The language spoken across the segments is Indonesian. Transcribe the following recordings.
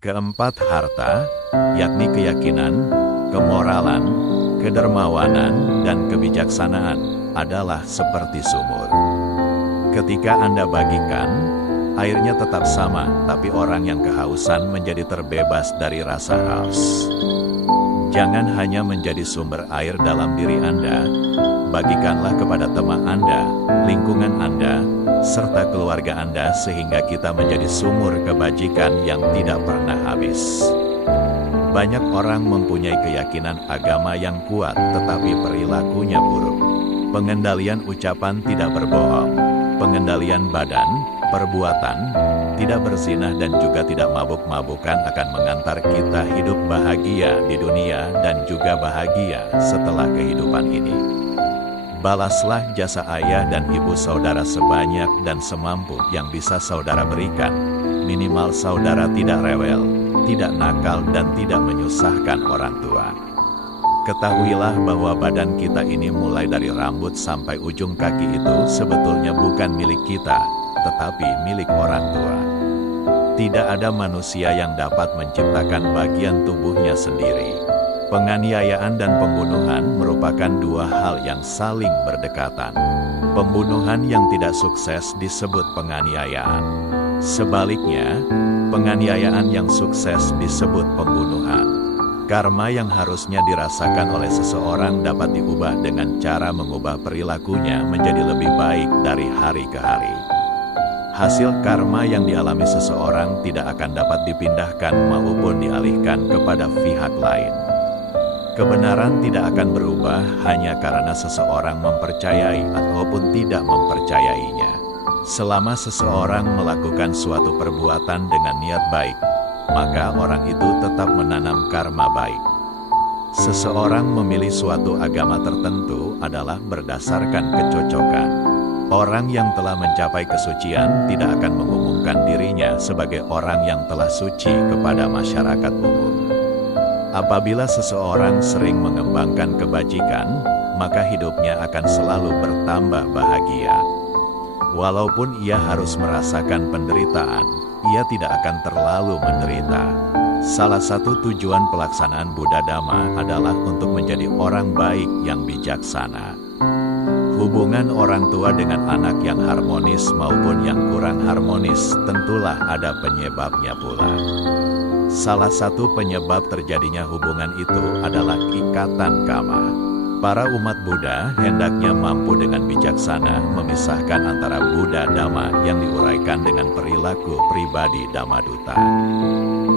Keempat, harta, yakni keyakinan, kemoralan, kedermawanan, dan kebijaksanaan, adalah seperti sumur. Ketika Anda bagikan, airnya tetap sama, tapi orang yang kehausan menjadi terbebas dari rasa haus. Jangan hanya menjadi sumber air dalam diri Anda, bagikanlah kepada teman Anda, lingkungan Anda, serta keluarga Anda sehingga kita menjadi sumur kebajikan yang tidak pernah habis. Banyak orang mempunyai keyakinan agama yang kuat tetapi perilakunya buruk. Pengendalian ucapan tidak berbohong, pengendalian badan, perbuatan, tidak berzinah dan juga tidak mabuk-mabukan akan mengantar kita hidup bahagia di dunia dan juga bahagia setelah kehidupan ini. Balaslah jasa ayah dan ibu saudara sebanyak dan semampu yang bisa saudara berikan. Minimal saudara tidak rewel, tidak nakal dan tidak menyusahkan orang tua. Ketahuilah bahwa badan kita ini mulai dari rambut sampai ujung kaki itu sebetulnya bukan milik kita, tetapi milik orang tua. Tidak ada manusia yang dapat menciptakan bagian tubuhnya sendiri. Penganiayaan dan pembunuhan merupakan dua hal yang saling berdekatan. Pembunuhan yang tidak sukses disebut penganiayaan. Sebaliknya, penganiayaan yang sukses disebut pembunuhan. Karma yang harusnya dirasakan oleh seseorang dapat diubah dengan cara mengubah perilakunya menjadi lebih baik dari hari ke hari. Hasil karma yang dialami seseorang tidak akan dapat dipindahkan maupun dialihkan kepada pihak lain. Kebenaran tidak akan berubah hanya karena seseorang mempercayai ataupun tidak mempercayainya. Selama seseorang melakukan suatu perbuatan dengan niat baik, maka orang itu tetap menanam karma baik. Seseorang memilih suatu agama tertentu adalah berdasarkan kecocokan. Orang yang telah mencapai kesucian tidak akan mengumumkan dirinya sebagai orang yang telah suci kepada masyarakat umum. Apabila seseorang sering mengembangkan kebajikan, maka hidupnya akan selalu bertambah bahagia. Walaupun ia harus merasakan penderitaan, ia tidak akan terlalu menderita. Salah satu tujuan pelaksanaan Buddha Dhamma adalah untuk menjadi orang baik yang bijaksana. Hubungan orang tua dengan anak yang harmonis maupun yang kurang harmonis tentulah ada penyebabnya pula. Salah satu penyebab terjadinya hubungan itu adalah ikatan kama. Para umat Buddha hendaknya mampu dengan bijaksana memisahkan antara Buddha Dhamma yang diuraikan dengan perilaku pribadi Dhammaduta.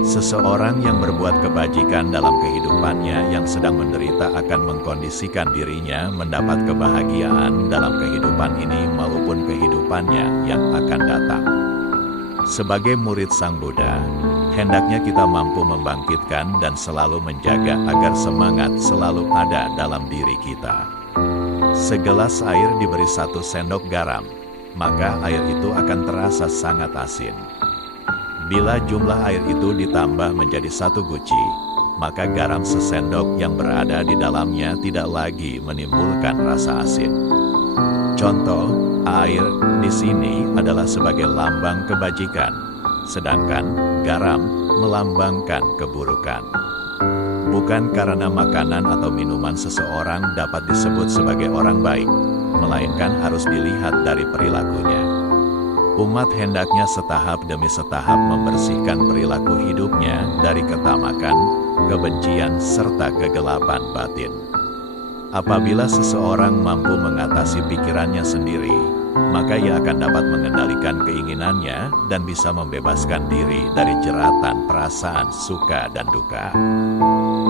Seseorang yang berbuat kebajikan dalam kehidupannya yang sedang menderita akan mengkondisikan dirinya mendapat kebahagiaan dalam kehidupan ini maupun kehidupannya yang akan datang. Sebagai murid Sang Buddha, hendaknya kita mampu membangkitkan dan selalu menjaga agar semangat selalu ada dalam diri kita. Segelas air diberi 1 sendok garam, maka air itu akan terasa sangat asin. Bila jumlah air itu ditambah menjadi 1 guci, maka garam sesendok yang berada di dalamnya tidak lagi menimbulkan rasa asin. Contoh, air di sini adalah sebagai lambang kebajikan, sedangkan garam melambangkan keburukan. Bukan karena makanan atau minuman seseorang dapat disebut sebagai orang baik, melainkan harus dilihat dari perilakunya. Umat hendaknya setahap demi setahap membersihkan perilaku hidupnya dari ketamakan, kebencian, serta kegelapan batin. Apabila seseorang mampu mengatasi pikirannya sendiri, maka ia akan dapat mengendalikan keinginannya dan bisa membebaskan diri dari jeratan perasaan suka dan duka.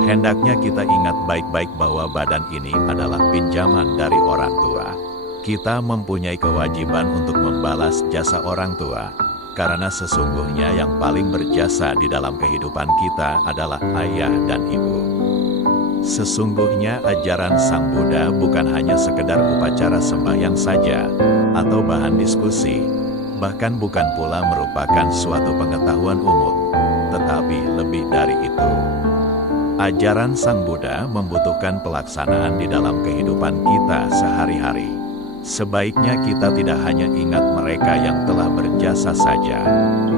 Hendaknya kita ingat baik-baik bahwa badan ini adalah pinjaman dari orang tua. Kita mempunyai kewajiban untuk membalas jasa orang tua, karena sesungguhnya yang paling berjasa di dalam kehidupan kita adalah ayah dan ibu. Sesungguhnya ajaran Sang Buddha bukan hanya sekedar upacara sembahyang saja, atau bahan diskusi, bahkan bukan pula merupakan suatu pengetahuan umum, tetapi lebih dari itu. Ajaran Sang Buddha membutuhkan pelaksanaan di dalam kehidupan kita sehari-hari. Sebaiknya kita tidak hanya ingat mereka yang telah berjasa saja,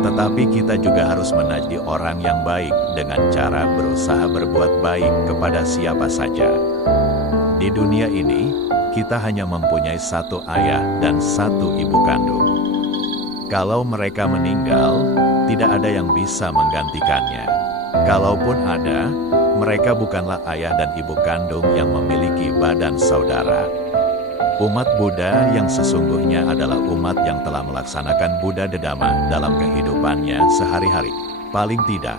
Tetapi kita juga harus menjadi orang yang baik dengan cara berusaha berbuat baik kepada siapa saja. Di dunia ini, kita hanya mempunyai satu ayah dan satu ibu kandung. Kalau mereka meninggal, tidak ada yang bisa menggantikannya. Kalaupun ada, mereka bukanlah ayah dan ibu kandung yang memiliki badan saudara. Umat Buddha yang sesungguhnya adalah umat yang telah melaksanakan Buddha Dhamma dalam kehidupannya sehari-hari. Paling tidak,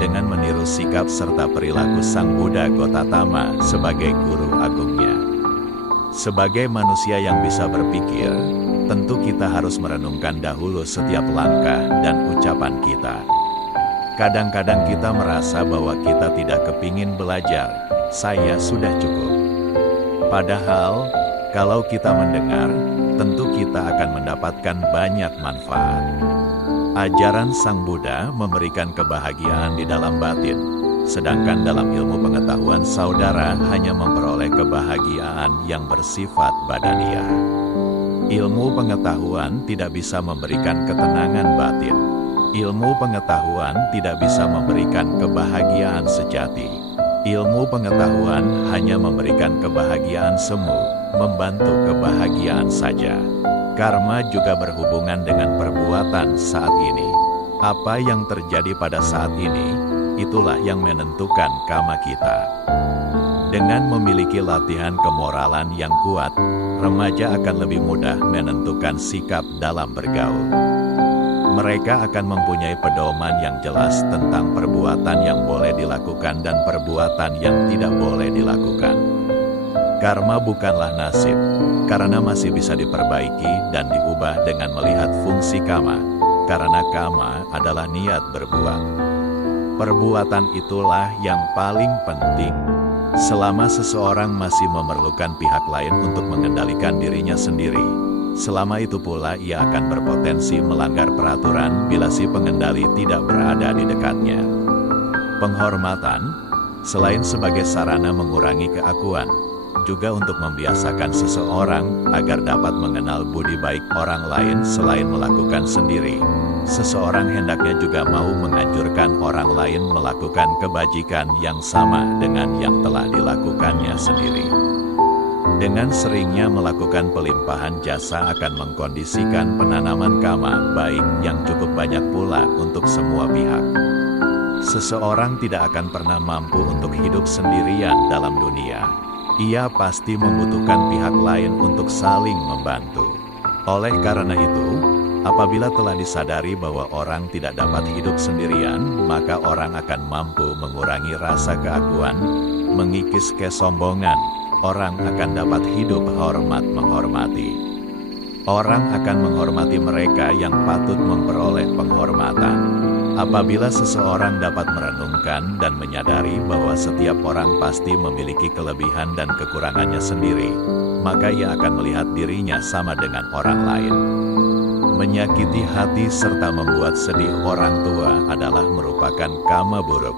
dengan meniru sikap serta perilaku Sang Buddha Gautama sebagai guru agungnya. Sebagai manusia yang bisa berpikir, tentu kita harus merenungkan dahulu setiap langkah dan ucapan kita. Kadang-kadang kita merasa bahwa kita tidak kepingin belajar, saya sudah cukup. Padahal, kalau kita mendengar, tentu kita akan mendapatkan banyak manfaat. Ajaran Sang Buddha memberikan kebahagiaan di dalam batin, sedangkan dalam ilmu pengetahuan saudara hanya memperoleh kebahagiaan yang bersifat badaniah. Ilmu pengetahuan tidak bisa memberikan ketenangan batin. Ilmu pengetahuan tidak bisa memberikan kebahagiaan sejati. Ilmu pengetahuan hanya memberikan kebahagiaan semu, membantu kebahagiaan saja. Karma juga berhubungan dengan perbuatan saat ini. Apa yang terjadi pada saat ini, itulah yang menentukan karma kita. Dengan memiliki latihan kemoralan yang kuat, remaja akan lebih mudah menentukan sikap dalam bergaul. Mereka akan mempunyai pedoman yang jelas tentang perbuatan yang boleh dilakukan dan perbuatan yang tidak boleh dilakukan. Karma bukanlah nasib, karena masih bisa diperbaiki dan diubah dengan melihat fungsi karma, karena karma adalah niat berbuat. Perbuatan itulah yang paling penting. Selama seseorang masih memerlukan pihak lain untuk mengendalikan dirinya sendiri, selama itu pula ia akan berpotensi melanggar peraturan bila si pengendali tidak berada di dekatnya. Penghormatan, selain sebagai sarana mengurangi keakuan, juga untuk membiasakan seseorang agar dapat mengenal budi baik orang lain selain melakukan sendiri. Seseorang hendaknya juga mau menganjurkan orang lain melakukan kebajikan yang sama dengan yang telah dilakukannya sendiri. Dengan seringnya melakukan pelimpahan jasa akan mengkondisikan penanaman karma baik yang cukup banyak pula untuk semua pihak. Seseorang tidak akan pernah mampu untuk hidup sendirian dalam dunia. Ia pasti membutuhkan pihak lain untuk saling membantu. Oleh karena itu, apabila telah disadari bahwa orang tidak dapat hidup sendirian, maka orang akan mampu mengurangi rasa keakuan, mengikis kesombongan. Orang akan dapat hidup hormat menghormati. Orang akan menghormati mereka yang patut memperoleh penghormatan. Apabila seseorang dapat merenungkan dan menyadari bahwa setiap orang pasti memiliki kelebihan dan kekurangannya sendiri, maka ia akan melihat dirinya sama dengan orang lain. Menyakiti hati serta membuat sedih orang tua adalah merupakan karma buruk,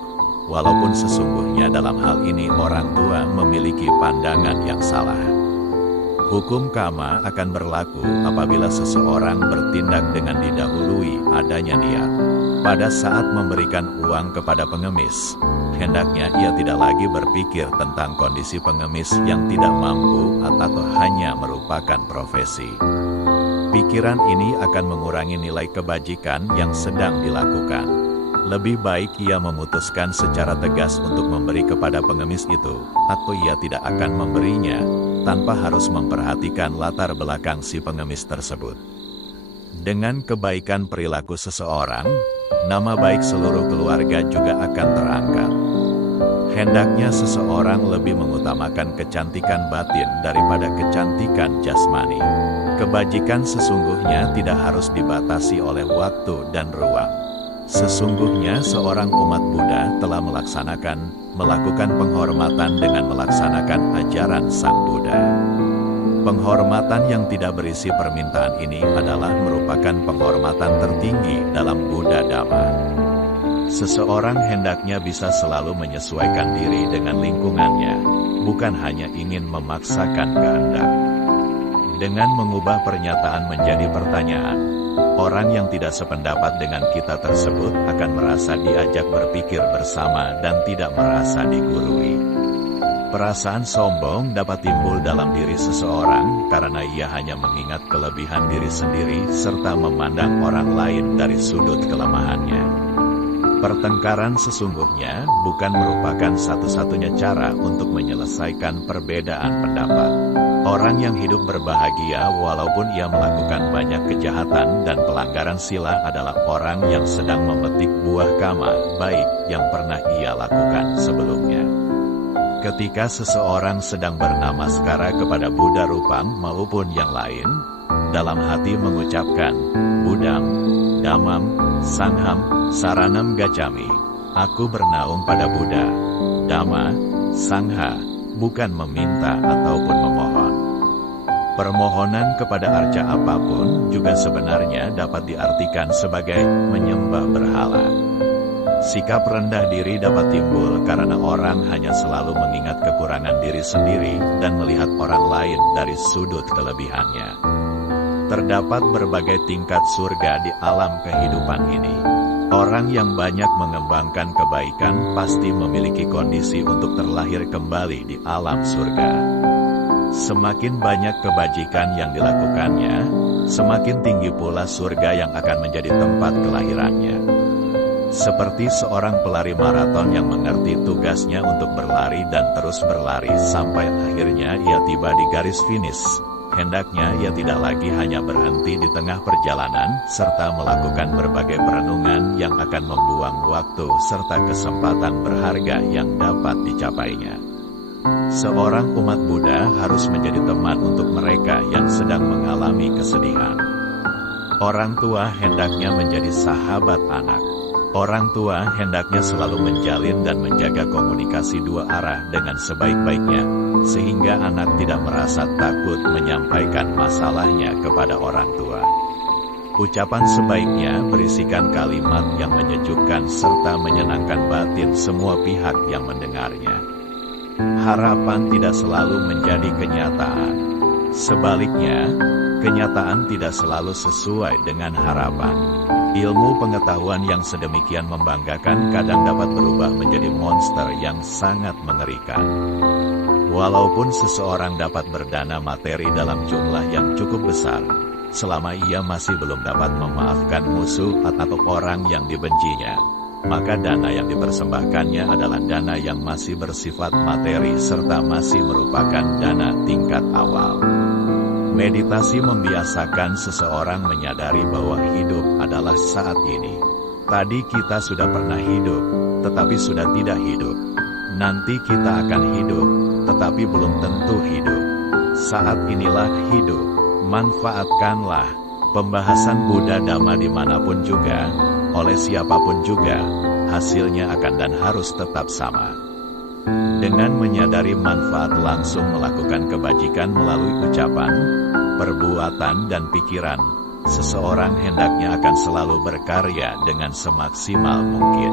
walaupun sesungguhnya dalam hal ini orang tua memiliki pandangan yang salah. Hukum karma akan berlaku apabila seseorang bertindak dengan didahului adanya niat. Pada saat memberikan uang kepada pengemis, hendaknya ia tidak lagi berpikir tentang kondisi pengemis yang tidak mampu atau hanya merupakan profesi. Pikiran ini akan mengurangi nilai kebajikan yang sedang dilakukan. Lebih baik ia memutuskan secara tegas untuk memberi kepada pengemis itu, atau ia tidak akan memberinya, tanpa harus memperhatikan latar belakang si pengemis tersebut. Dengan kebaikan perilaku seseorang, nama baik seluruh keluarga juga akan terangkat. Hendaknya seseorang lebih mengutamakan kecantikan batin daripada kecantikan jasmani. Kebajikan sesungguhnya tidak harus dibatasi oleh waktu dan ruang. Sesungguhnya seorang umat Buddha telah melakukan penghormatan dengan melaksanakan ajaran Sang Buddha. Penghormatan yang tidak berisi permintaan ini adalah merupakan penghormatan tertinggi dalam Buddha Dhamma. Seseorang hendaknya bisa selalu menyesuaikan diri dengan lingkungannya, bukan hanya ingin memaksakan kehendak. Dengan mengubah pernyataan menjadi pertanyaan, Orang yang tidak sependapat dengan kita tersebut akan merasa diajak berpikir bersama dan tidak merasa digurui. Perasaan sombong dapat timbul dalam diri seseorang karena ia hanya mengingat kelebihan diri sendiri serta memandang orang lain dari sudut kelemahannya. Pertengkaran sesungguhnya bukan merupakan satu-satunya cara untuk menyelesaikan perbedaan pendapat. Orang yang hidup berbahagia walaupun ia melakukan banyak kejahatan dan pelanggaran sila adalah orang yang sedang memetik buah karma baik yang pernah ia lakukan sebelumnya. Ketika seseorang sedang bernamaskara kepada Buddha Rupang maupun yang lain, dalam hati mengucapkan, Buddham, Dhammam, Sangham, Saranam Gacchami, aku bernaung pada Buddha, Dhamma, Sangha, bukan meminta ataupun memohon. Permohonan kepada arca apapun juga sebenarnya dapat diartikan sebagai menyembah berhala. Sikap rendah diri dapat timbul karena orang hanya selalu mengingat kekurangan diri sendiri dan melihat orang lain dari sudut kelebihannya. Terdapat berbagai tingkat surga di alam kehidupan ini. Orang yang banyak mengembangkan kebaikan pasti memiliki kondisi untuk terlahir kembali di alam surga. Semakin banyak kebajikan yang dilakukannya, semakin tinggi pula surga yang akan menjadi tempat kelahirannya. Seperti seorang pelari maraton yang mengerti tugasnya untuk berlari dan terus berlari sampai akhirnya ia tiba di garis finish. Hendaknya ia tidak lagi hanya berhenti di tengah perjalanan, serta melakukan berbagai perenungan yang akan membuang waktu serta kesempatan berharga yang dapat dicapainya. Seorang umat Buddha harus menjadi teman untuk mereka yang sedang mengalami kesedihan. Orang tua hendaknya menjadi sahabat anak. Orang tua hendaknya selalu menjalin dan menjaga komunikasi dua arah dengan sebaik-baiknya, sehingga anak tidak merasa takut menyampaikan masalahnya kepada orang tua. Ucapan sebaiknya berisikan kalimat yang menyejukkan serta menyenangkan batin semua pihak yang mendengarnya. Harapan tidak selalu menjadi kenyataan. Sebaliknya, kenyataan tidak selalu sesuai dengan harapan. Ilmu pengetahuan yang sedemikian membanggakan kadang dapat berubah menjadi monster yang sangat mengerikan. Walaupun seseorang dapat berdana materi dalam jumlah yang cukup besar, selama ia masih belum dapat memaafkan musuh atau orang yang dibencinya, maka dana yang dipersembahkannya adalah dana yang masih bersifat materi serta masih merupakan dana tingkat awal. Meditasi membiasakan seseorang menyadari bahwa hidup adalah saat ini. Tadi kita sudah pernah hidup, tetapi sudah tidak hidup. Nanti kita akan hidup, tetapi belum tentu hidup. Saat inilah hidup, manfaatkanlah. Pembahasan Buddha Dhamma dimanapun juga, oleh siapapun juga, hasilnya akan dan harus tetap sama. Dengan menyadari manfaat langsung melakukan kebajikan melalui ucapan, perbuatan dan pikiran, seseorang hendaknya akan selalu berkarya dengan semaksimal mungkin.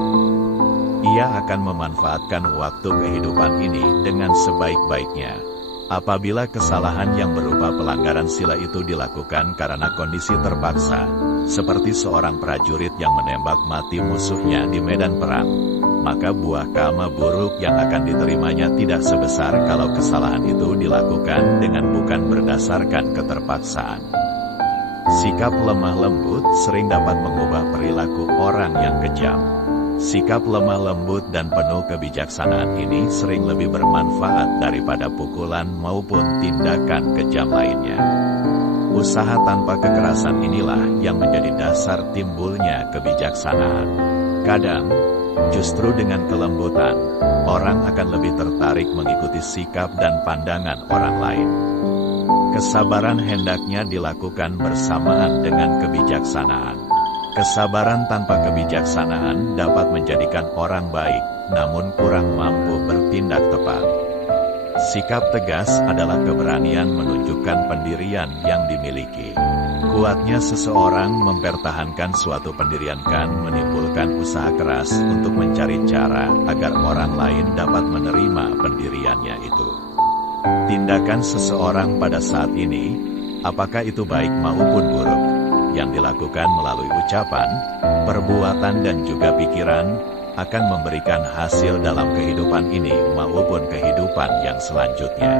Ia akan memanfaatkan waktu kehidupan ini dengan sebaik-baiknya. Apabila kesalahan yang berupa pelanggaran sila itu dilakukan karena kondisi terpaksa, seperti seorang prajurit yang menembak mati musuhnya di medan perang, maka buah karma buruk yang akan diterimanya tidak sebesar kalau kesalahan itu dilakukan dengan bukan berdasarkan keterpaksaan. Sikap lemah lembut sering dapat mengubah perilaku orang yang kejam. Sikap lemah lembut dan penuh kebijaksanaan ini sering lebih bermanfaat daripada pukulan maupun tindakan kejam lainnya. Usaha tanpa kekerasan inilah yang menjadi dasar timbulnya kebijaksanaan. Kadang, justru dengan kelembutan, orang akan lebih tertarik mengikuti sikap dan pandangan orang lain. Kesabaran hendaknya dilakukan bersamaan dengan kebijaksanaan. Kesabaran tanpa kebijaksanaan dapat menjadikan orang baik, namun kurang mampu bertindak tepat. Sikap tegas adalah keberanian menunjukkan pendirian yang dimiliki. Kuatnya seseorang mempertahankan suatu pendirian kan menimbulkan usaha keras untuk mencari cara agar orang lain dapat menerima pendiriannya itu. Tindakan seseorang pada saat ini, apakah itu baik maupun buruk, yang dilakukan melalui ucapan, perbuatan dan juga pikiran, akan memberikan hasil dalam kehidupan ini maupun kehidupan yang selanjutnya.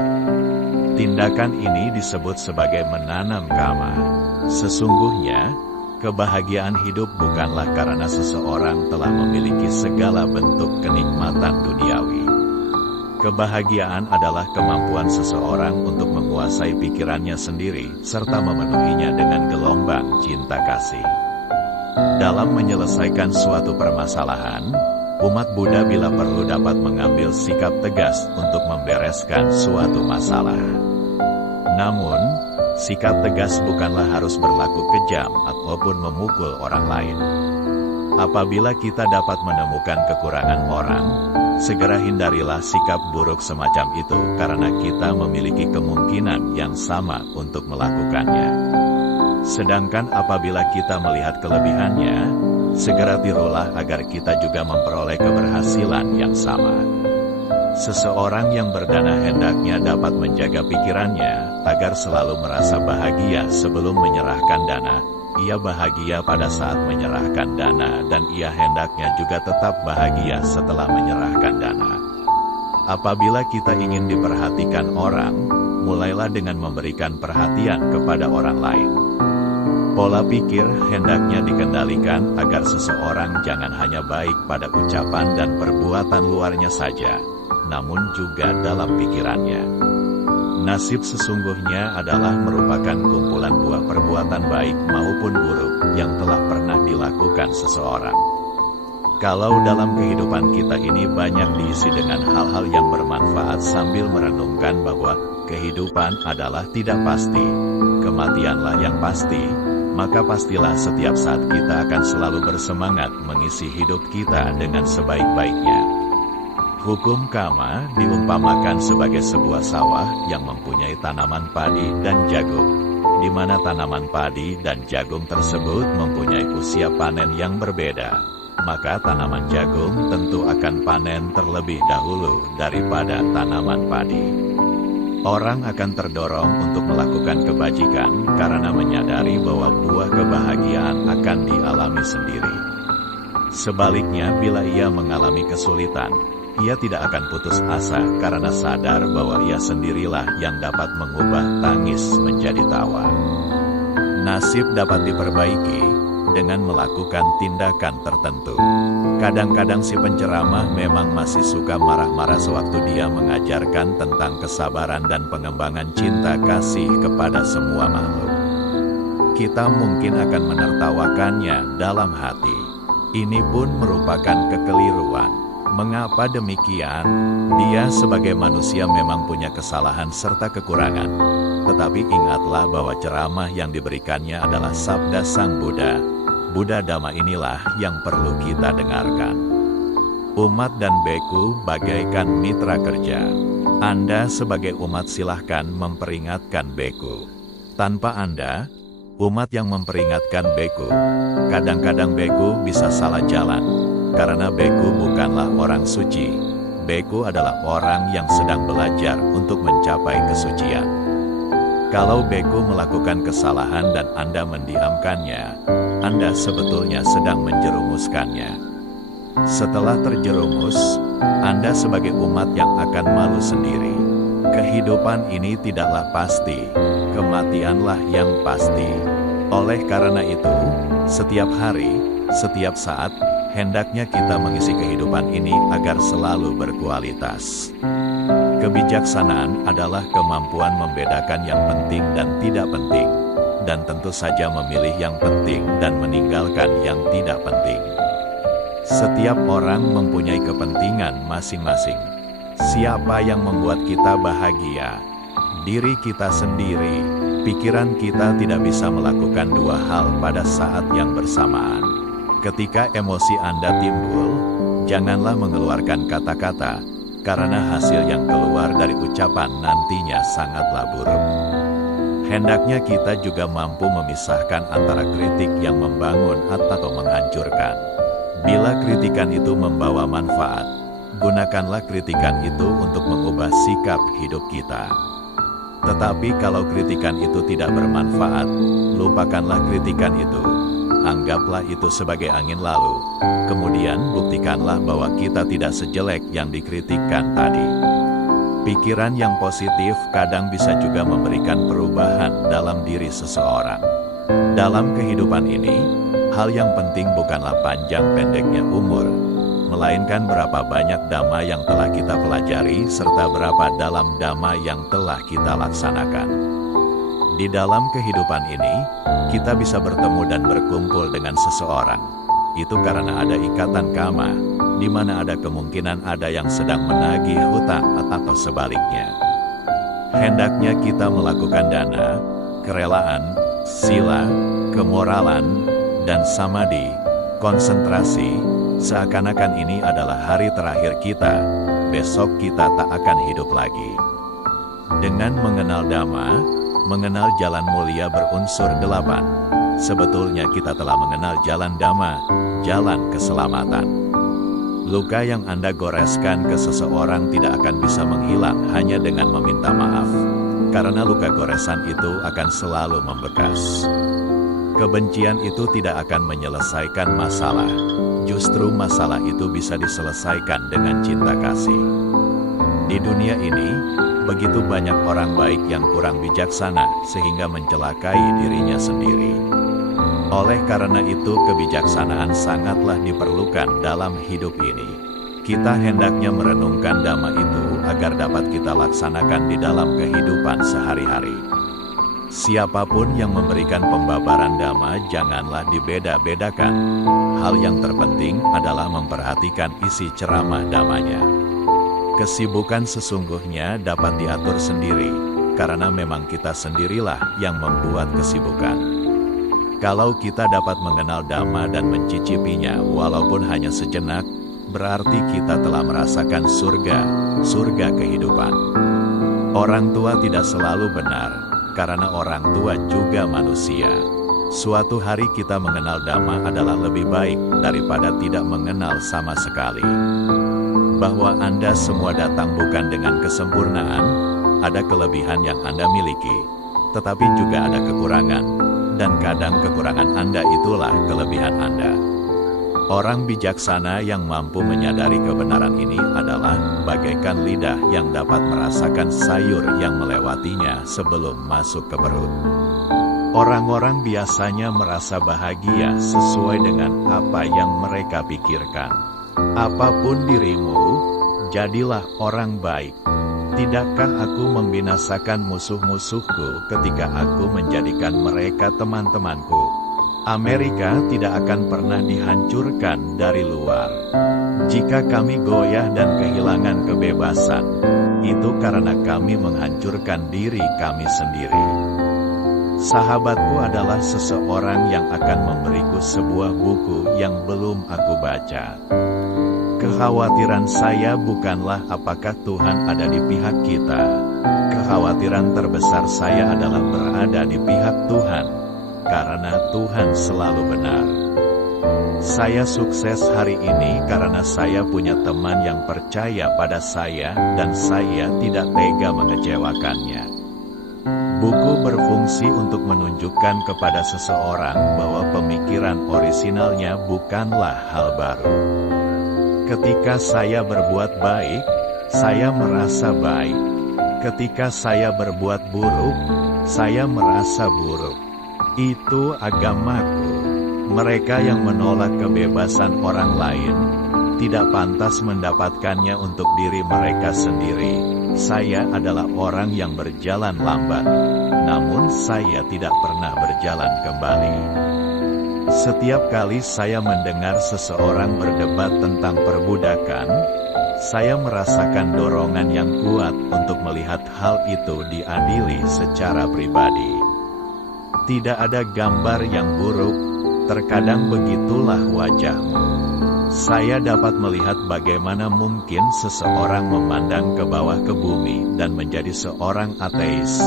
Tindakan ini disebut sebagai menanam karma. Sesungguhnya, kebahagiaan hidup bukanlah karena seseorang telah memiliki segala bentuk kenikmatan duniawi. Kebahagiaan adalah kemampuan seseorang untuk menguasai pikirannya sendiri, serta memenuhinya dengan gelombang cinta kasih. Dalam menyelesaikan suatu permasalahan, umat Buddha bila perlu dapat mengambil sikap tegas untuk membereskan suatu masalah. Namun, sikap tegas bukanlah harus berlaku kejam ataupun memukul orang lain. Apabila kita dapat menemukan kekurangan orang, segera hindarilah sikap buruk semacam itu karena kita memiliki kemungkinan yang sama untuk melakukannya. Sedangkan apabila kita melihat kelebihannya, segera tirulah agar kita juga memperoleh keberhasilan yang sama. Seseorang yang berdana hendaknya dapat menjaga pikirannya agar selalu merasa bahagia sebelum menyerahkan dana. Ia bahagia pada saat menyerahkan dana dan ia hendaknya juga tetap bahagia setelah menyerahkan dana. Apabila kita ingin diperhatikan orang, mulailah dengan memberikan perhatian kepada orang lain. Pola pikir hendaknya dikendalikan agar seseorang jangan hanya baik pada ucapan dan perbuatan luarnya saja, namun juga dalam pikirannya. Nasib sesungguhnya adalah merupakan kumpulan buah perbuatan baik maupun buruk yang telah pernah dilakukan seseorang. Kalau dalam kehidupan kita ini banyak diisi dengan hal-hal yang bermanfaat sambil merenungkan bahwa kehidupan adalah tidak pasti, kematianlah yang pasti, maka pastilah setiap saat kita akan selalu bersemangat mengisi hidup kita dengan sebaik-baiknya. Hukum karma diumpamakan sebagai sebuah sawah yang mempunyai tanaman padi dan jagung, di mana tanaman padi dan jagung tersebut mempunyai usia panen yang berbeda. Maka tanaman jagung tentu akan panen terlebih dahulu daripada tanaman padi. Orang akan terdorong untuk melakukan kebajikan karena menyadari bahwa buah kebahagiaan akan dialami sendiri. Sebaliknya, bila ia mengalami kesulitan, ia tidak akan putus asa karena sadar bahwa ia sendirilah yang dapat mengubah tangis menjadi tawa. Nasib dapat diperbaiki dengan melakukan tindakan tertentu. Kadang-kadang si penceramah memang masih suka marah-marah sewaktu dia mengajarkan tentang kesabaran dan pengembangan cinta kasih kepada semua makhluk. Kita mungkin akan menertawakannya dalam hati. Ini pun merupakan kekeliruan. Mengapa demikian? Dia sebagai manusia memang punya kesalahan serta kekurangan. Tetapi ingatlah bahwa ceramah yang diberikannya adalah sabda Sang Buddha. Buddha Dhamma inilah yang perlu kita dengarkan. Umat dan beku bagaikan mitra kerja. Anda sebagai umat silahkan memperingatkan beku. Tanpa Anda, umat yang memperingatkan beku, kadang-kadang beku bisa salah jalan. Karena beku bukanlah orang suci. Beku adalah orang yang sedang belajar untuk mencapai kesucian. Kalau beku melakukan kesalahan dan Anda mendiamkannya, Anda sebetulnya sedang menjerumuskannya. Setelah terjerumus, Anda sebagai umat yang akan malu sendiri. Kehidupan ini tidaklah pasti, kematianlah yang pasti. Oleh karena itu, setiap hari, setiap saat, hendaknya kita mengisi kehidupan ini agar selalu berkualitas. Kebijaksanaan adalah kemampuan membedakan yang penting dan tidak penting, dan tentu saja memilih yang penting dan meninggalkan yang tidak penting. Setiap orang mempunyai kepentingan masing-masing. Siapa yang membuat kita bahagia? Diri kita sendiri. Pikiran kita tidak bisa melakukan dua hal pada saat yang bersamaan. Ketika emosi Anda timbul, janganlah mengeluarkan kata-kata, karena hasil yang keluar dari ucapan nantinya sangatlah buruk. Hendaknya kita juga mampu memisahkan antara kritik yang membangun atau menghancurkan. Bila kritikan itu membawa manfaat, gunakanlah kritikan itu untuk mengubah sikap hidup kita. Tetapi kalau kritikan itu tidak bermanfaat, lupakanlah kritikan itu. Anggaplah itu sebagai angin lalu. Kemudian buktikanlah bahwa kita tidak sejelek yang dikritikkan tadi. Pikiran yang positif kadang bisa juga memberikan perubahan dalam diri seseorang. Dalam kehidupan ini, hal yang penting bukanlah panjang pendeknya umur, melainkan berapa banyak dhamma yang telah kita pelajari serta berapa dalam dhamma yang telah kita laksanakan. Di dalam kehidupan ini, kita bisa bertemu dan berkumpul dengan seseorang. Itu karena ada ikatan kama, di mana ada kemungkinan ada yang sedang menagih hutang atau sebaliknya. Hendaknya kita melakukan dana, kerelaan, sila, kemoralan, dan samadhi, konsentrasi, seakan-akan ini adalah hari terakhir kita, besok kita tak akan hidup lagi. Dengan mengenal dhamma, mengenal jalan mulia berunsur 8, sebetulnya kita telah mengenal jalan dhamma, jalan keselamatan. Luka yang Anda goreskan ke seseorang tidak akan bisa menghilang hanya dengan meminta maaf, karena luka goresan itu akan selalu membekas. Kebencian itu tidak akan menyelesaikan masalah, justru masalah itu bisa diselesaikan dengan cinta kasih. Di dunia ini, begitu banyak orang baik yang kurang bijaksana sehingga mencelakai dirinya sendiri. Oleh karena itu kebijaksanaan sangatlah diperlukan dalam hidup ini. Kita hendaknya merenungkan dhamma itu agar dapat kita laksanakan di dalam kehidupan sehari-hari. Siapapun yang memberikan pembabaran dhamma janganlah dibeda-bedakan. Hal yang terpenting adalah memperhatikan isi ceramah dhammanya. Kesibukan sesungguhnya dapat diatur sendiri, karena memang kita sendirilah yang membuat kesibukan. Kalau kita dapat mengenal dhamma dan mencicipinya walaupun hanya sejenak, berarti kita telah merasakan surga kehidupan. Orang tua tidak selalu benar, karena orang tua juga manusia. Suatu hari kita mengenal dhamma adalah lebih baik daripada tidak mengenal sama sekali. Bahwa Anda semua datang bukan dengan kesempurnaan, ada kelebihan yang Anda miliki, tetapi juga ada kekurangan. Dan kadang kekurangan Anda itulah kelebihan Anda. Orang bijaksana yang mampu menyadari kebenaran ini adalah bagaikan lidah yang dapat merasakan sayur yang melewatinya sebelum masuk ke perut. Orang-orang biasanya merasa bahagia sesuai dengan apa yang mereka pikirkan. Apapun dirimu, jadilah orang baik. Tidakkah aku membinasakan musuh-musuhku ketika aku menjadikan mereka teman-temanku? Amerika tidak akan pernah dihancurkan dari luar. Jika kami goyah dan kehilangan kebebasan, itu karena kami menghancurkan diri kami sendiri. Sahabatku adalah seseorang yang akan memberiku sebuah buku yang belum aku baca. Kekhawatiran saya bukanlah apakah Tuhan ada di pihak kita. Kekhawatiran terbesar saya adalah berada di pihak Tuhan, karena Tuhan selalu benar. Saya sukses hari ini karena saya punya teman yang percaya pada saya dan saya tidak tega mengecewakannya. Buku berfungsi untuk menunjukkan kepada seseorang bahwa pemikiran orisinalnya bukanlah hal baru. Ketika saya berbuat baik, saya merasa baik. Ketika saya berbuat buruk, saya merasa buruk. Itu agamaku. Mereka yang menolak kebebasan orang lain, tidak pantas mendapatkannya untuk diri mereka sendiri. Saya adalah orang yang berjalan lambat, namun saya tidak pernah berjalan kembali. Setiap kali saya mendengar seseorang berdebat tentang perbudakan, saya merasakan dorongan yang kuat untuk melihat hal itu diadili secara pribadi. Tidak ada gambar yang buruk, terkadang begitulah wajahmu. Saya dapat melihat bagaimana mungkin seseorang memandang ke bawah ke bumi dan menjadi seorang ateis.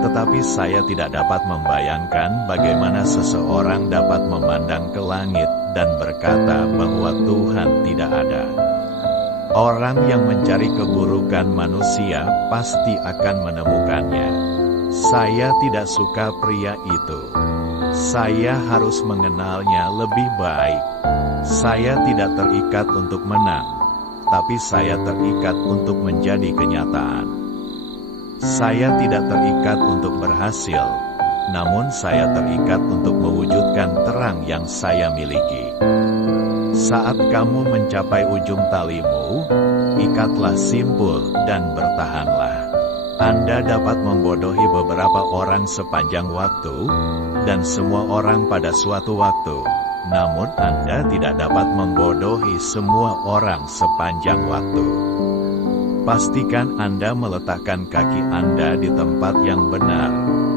Tetapi saya tidak dapat membayangkan bagaimana seseorang dapat memandang ke langit dan berkata bahwa Tuhan tidak ada. Orang yang mencari keburukan manusia pasti akan menemukannya. Saya tidak suka pria itu. Saya harus mengenalnya lebih baik. Saya tidak terikat untuk menang, tapi saya terikat untuk menjadi kenyataan. Saya tidak terikat untuk berhasil, namun saya terikat untuk mewujudkan terang yang saya miliki. Saat kamu mencapai ujung talimu, ikatlah simpul dan bertahanlah. Anda dapat membodohi beberapa orang sepanjang waktu, dan semua orang pada suatu waktu. Namun Anda tidak dapat membodohi semua orang sepanjang waktu. Pastikan Anda meletakkan kaki Anda di tempat yang benar,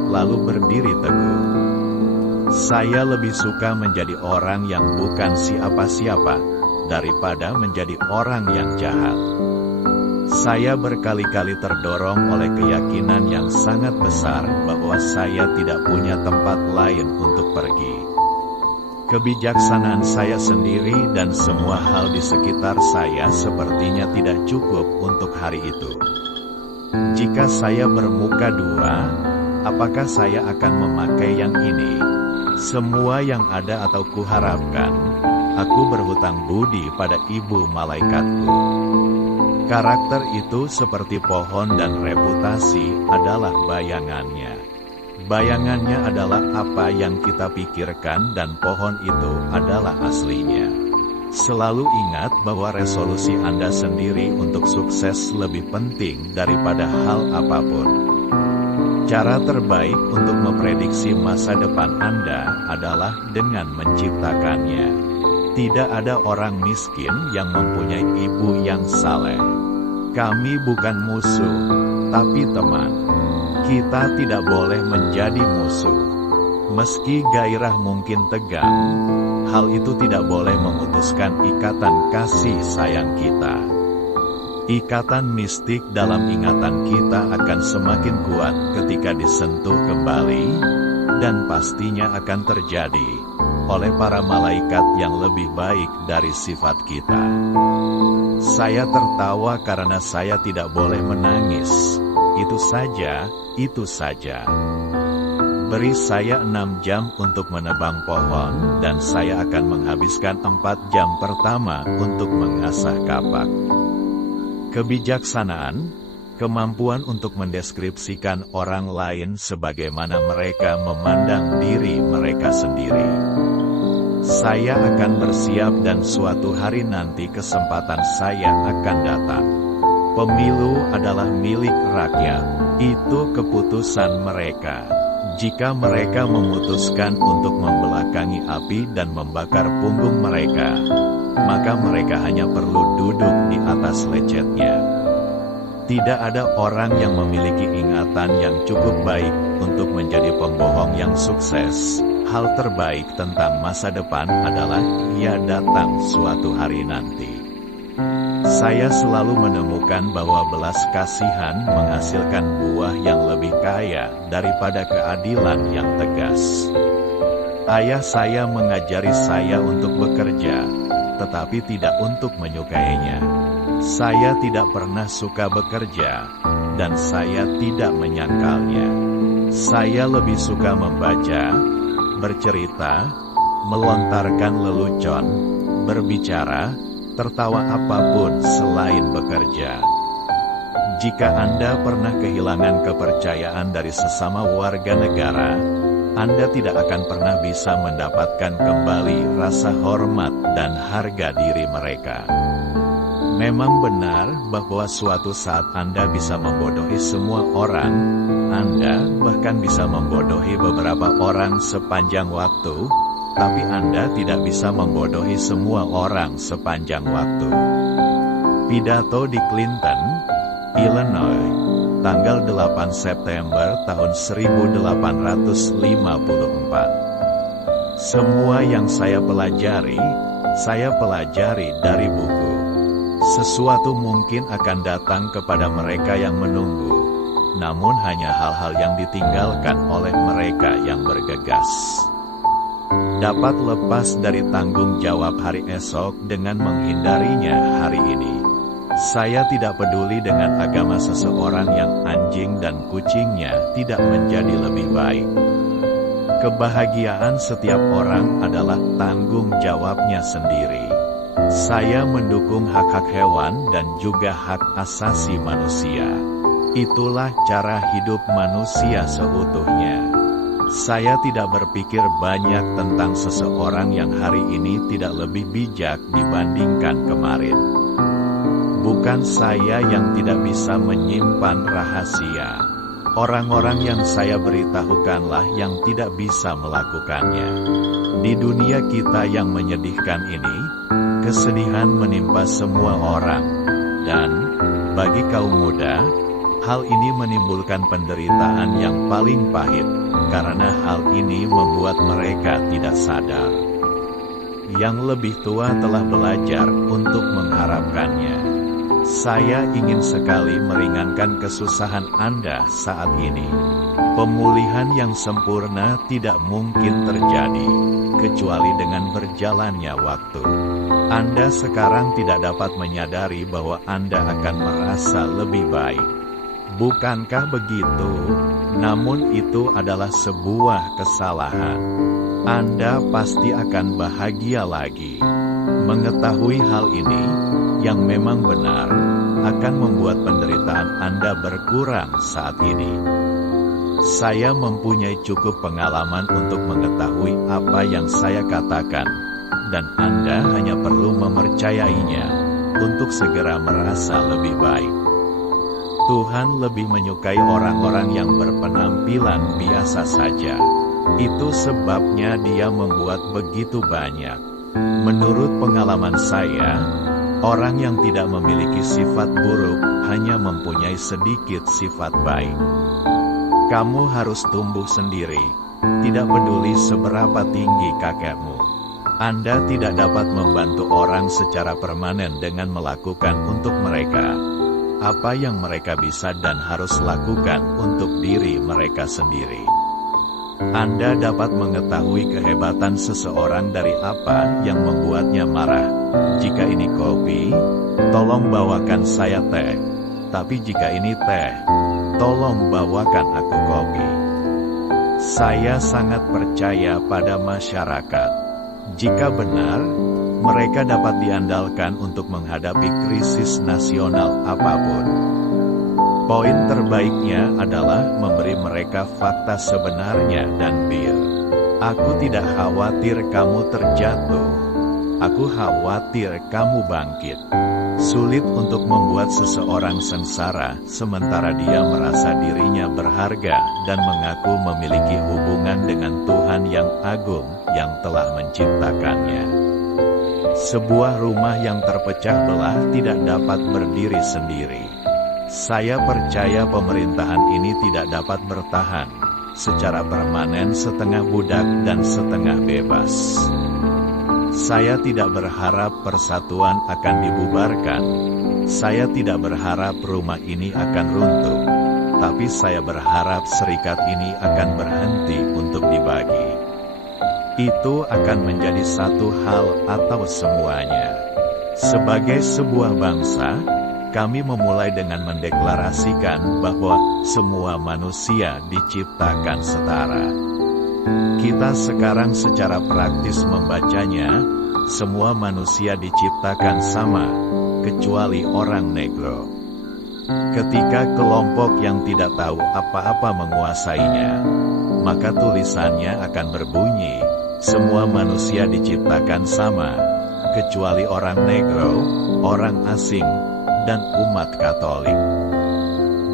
lalu berdiri teguh. Saya lebih suka menjadi orang yang bukan siapa-siapa, daripada menjadi orang yang jahat. Saya berkali-kali terdorong oleh keyakinan yang sangat besar bahwa saya tidak punya tempat lain untuk pergi. Kebijaksanaan saya sendiri dan semua hal di sekitar saya sepertinya tidak cukup untuk hari itu. Jika saya bermuka dua, apakah saya akan memakai yang ini? Semua yang ada atau kuharapkan, aku berhutang budi pada ibu malaikatku. Karakter itu seperti pohon dan reputasi adalah bayangannya. Bayangannya adalah apa yang kita pikirkan dan pohon itu adalah aslinya. Selalu ingat bahwa resolusi Anda sendiri untuk sukses lebih penting daripada hal apapun. Cara terbaik untuk memprediksi masa depan Anda adalah dengan menciptakannya. Tidak ada orang miskin yang mempunyai ibu yang saleh. Kami bukan musuh, tapi teman. Kita tidak boleh menjadi musuh. Meski gairah mungkin tegang, hal itu tidak boleh memutuskan ikatan kasih sayang kita. Ikatan mistik dalam ingatan kita akan semakin kuat ketika disentuh kembali, dan pastinya akan terjadi oleh para malaikat yang lebih baik dari sifat kita. Saya tertawa karena saya tidak boleh menangis. Itu saja, itu saja. Beri saya 6 jam untuk menebang pohon, dan saya akan menghabiskan 4 jam pertama untuk mengasah kapak. Kebijaksanaan, kemampuan untuk mendeskripsikan orang lain sebagaimana mereka memandang diri mereka sendiri. Saya akan bersiap dan suatu hari nanti kesempatan saya akan datang. Pemilu adalah milik rakyat, itu keputusan mereka. Jika mereka memutuskan untuk membelakangi api dan membakar punggung mereka, maka mereka hanya perlu duduk di atas lecetnya. Tidak ada orang yang memiliki ingatan yang cukup baik untuk menjadi pembohong yang sukses. Hal terbaik tentang masa depan adalah ia datang suatu hari nanti. Saya selalu menemukan bahwa belas kasihan menghasilkan buah yang lebih kaya daripada keadilan yang tegas. Ayah saya mengajari saya untuk bekerja, tetapi tidak untuk menyukainya. Saya tidak pernah suka bekerja, dan saya tidak menyangkalnya. Saya lebih suka membaca, bercerita, melontarkan lelucon, berbicara, tertawa apapun selain bekerja. Jika Anda pernah kehilangan kepercayaan dari sesama warga negara, Anda tidak akan pernah bisa mendapatkan kembali rasa hormat dan harga diri mereka. Memang benar bahwa suatu saat Anda bisa membodohi semua orang, Anda bahkan bisa membodohi beberapa orang sepanjang waktu, tapi Anda tidak bisa membodohi semua orang sepanjang waktu. Pidato di Clinton, Illinois, tanggal 8 September tahun 1854. Semua yang saya pelajari dari buku. Sesuatu mungkin akan datang kepada mereka yang menunggu, namun hanya hal-hal yang ditinggalkan oleh mereka yang bergegas. Dapat lepas dari tanggung jawab hari esok dengan menghindarinya hari ini. Saya tidak peduli dengan agama seseorang yang anjing dan kucingnya tidak menjadi lebih baik. Kebahagiaan setiap orang adalah tanggung jawabnya sendiri. Saya mendukung hak-hak hewan dan juga hak asasi manusia. Itulah cara hidup manusia seutuhnya. Saya tidak berpikir banyak tentang seseorang yang hari ini tidak lebih bijak dibandingkan kemarin. Bukan saya yang tidak bisa menyimpan rahasia. Orang-orang yang saya beritahukanlah yang tidak bisa melakukannya. Di dunia kita yang menyedihkan ini, kesedihan menimpa semua orang. Dan, bagi kaum muda, hal ini menimbulkan penderitaan yang paling pahit, karena hal ini membuat mereka tidak sadar. Yang lebih tua telah belajar untuk mengharapkannya. Saya ingin sekali meringankan kesusahan Anda saat ini. Pemulihan yang sempurna tidak mungkin terjadi, kecuali dengan berjalannya waktu. Anda sekarang tidak dapat menyadari bahwa Anda akan merasa lebih baik. Bukankah begitu? Namun itu adalah sebuah kesalahan. Anda pasti akan bahagia lagi. Mengetahui hal ini, yang memang benar, akan membuat penderitaan Anda berkurang saat ini. Saya mempunyai cukup pengalaman untuk mengetahui apa yang saya katakan, dan Anda hanya perlu mempercayainya, untuk segera merasa lebih baik. Tuhan lebih menyukai orang-orang yang berpenampilan biasa saja. Itu sebabnya Dia membuat begitu banyak. Menurut pengalaman saya, orang yang tidak memiliki sifat buruk hanya mempunyai sedikit sifat baik. Kamu harus tumbuh sendiri, tidak peduli seberapa tinggi kakekmu. Anda tidak dapat membantu orang secara permanen dengan melakukan untuk mereka apa yang mereka bisa dan harus lakukan untuk diri mereka sendiri. Anda dapat mengetahui kehebatan seseorang dari apa yang membuatnya marah. Jika ini kopi, tolong bawakan saya teh. Tapi jika ini teh, tolong bawakan aku kopi. Saya sangat percaya pada masyarakat. Jika benar, mereka dapat diandalkan untuk menghadapi krisis nasional apapun. Poin terbaiknya adalah memberi mereka fakta sebenarnya dan aku tidak khawatir kamu terjatuh. Aku khawatir kamu bangkit. Sulit untuk membuat seseorang sengsara, sementara dia merasa dirinya berharga dan mengaku memiliki hubungan dengan Tuhan yang agung yang telah menciptakannya. Sebuah rumah yang terpecah belah tidak dapat berdiri sendiri. Saya percaya pemerintahan ini tidak dapat bertahan secara permanen setengah budak dan setengah bebas. Saya tidak berharap persatuan akan dibubarkan. Saya tidak berharap rumah ini akan runtuh. Tapi saya berharap serikat ini akan berhenti untuk dibagi. Itu akan menjadi satu hal atau semuanya. Sebagai sebuah bangsa, kami memulai dengan mendeklarasikan bahwa semua manusia diciptakan setara. Kita sekarang secara praktis membacanya, semua manusia diciptakan sama, kecuali orang negro. Ketika kelompok yang tidak tahu apa-apa menguasainya, maka tulisannya akan berbunyi, semua manusia diciptakan sama, kecuali orang negro, orang asing, dan umat Katolik.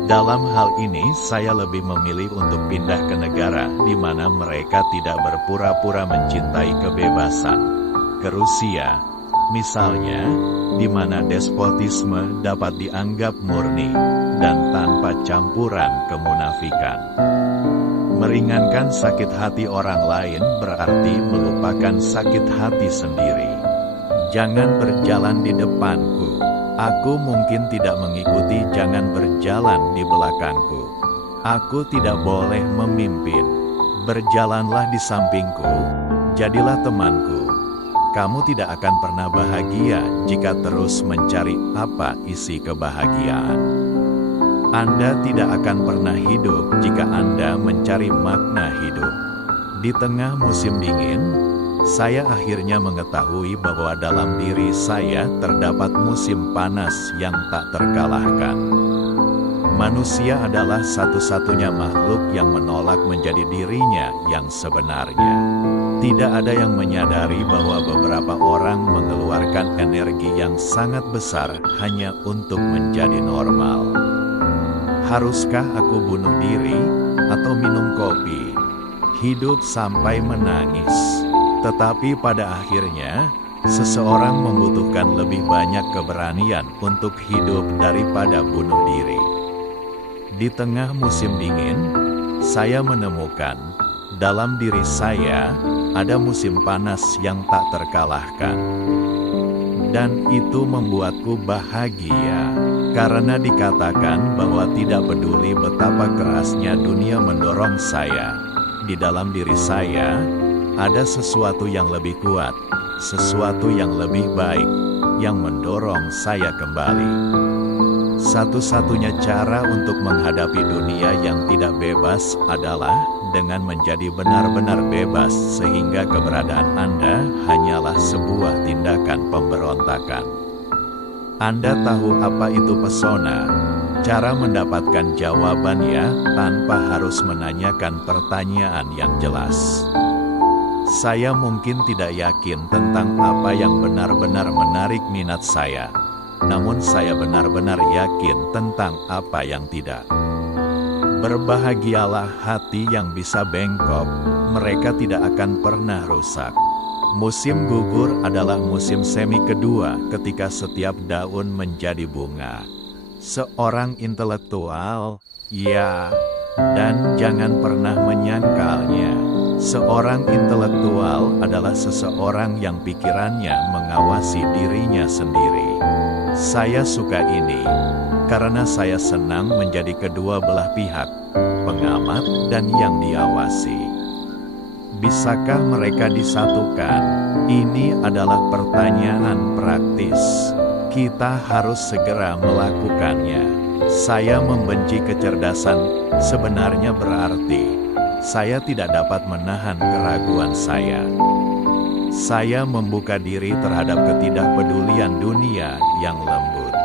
Dalam hal ini saya lebih memilih untuk pindah ke negara di mana mereka tidak berpura-pura mencintai kebebasan. Ke Rusia, misalnya, di mana despotisme dapat dianggap murni dan tanpa campuran kemunafikan. Meringankan sakit hati orang lain berarti melupakan sakit hati sendiri. Jangan berjalan di depanku. Aku mungkin tidak mengikuti, jangan berjalan di belakangku. Aku tidak boleh memimpin. Berjalanlah di sampingku, jadilah temanku. kamu tidak akan pernah bahagia jika terus mencari apa isi kebahagiaan. Anda tidak akan pernah hidup jika Anda mencari makna hidup. Di tengah musim dingin, saya akhirnya mengetahui bahwa dalam diri saya terdapat musim panas yang tak terkalahkan. Manusia adalah satu-satunya makhluk yang menolak menjadi dirinya yang sebenarnya. Tidak ada yang menyadari bahwa beberapa orang mengeluarkan energi yang sangat besar hanya untuk menjadi normal. Haruskah aku bunuh diri atau minum kopi? Hidup sampai menangis. Tetapi pada akhirnya, seseorang membutuhkan lebih banyak keberanian untuk hidup daripada bunuh diri. Di tengah musim dingin, saya menemukan dalam diri saya ada musim panas yang tak terkalahkan. Dan itu membuatku bahagia, karena dikatakan bahwa tidak peduli betapa kerasnya dunia mendorong saya. Di dalam diri saya, ada sesuatu yang lebih kuat, sesuatu yang lebih baik, yang mendorong saya kembali. Satu-satunya cara untuk menghadapi dunia yang tidak bebas adalah dengan menjadi benar-benar bebas, sehingga keberadaan Anda hanyalah sebuah tindakan pemberontakan. Anda tahu apa itu pesona? Cara mendapatkan jawabannya tanpa harus menanyakan pertanyaan yang jelas. Saya mungkin tidak yakin tentang apa yang benar-benar menarik minat saya, namun saya benar-benar yakin tentang apa yang tidak. Berbahagialah hati yang bisa bengkok, mereka tidak akan pernah rusak. Musim gugur adalah musim semi kedua ketika setiap daun menjadi bunga. Seorang intelektual, ya, dan jangan pernah menyangkalnya. Seorang intelektual adalah seseorang yang pikirannya mengawasi dirinya sendiri. Saya suka ini, karena saya senang menjadi kedua belah pihak, pengamat dan yang diawasi. Bisakah mereka disatukan? Ini adalah pertanyaan praktis. Kita harus segera melakukannya. Saya membenci kecerdasan, sebenarnya berarti saya tidak dapat menahan keraguan saya. Saya membuka diri terhadap ketidakpedulian dunia yang lembut.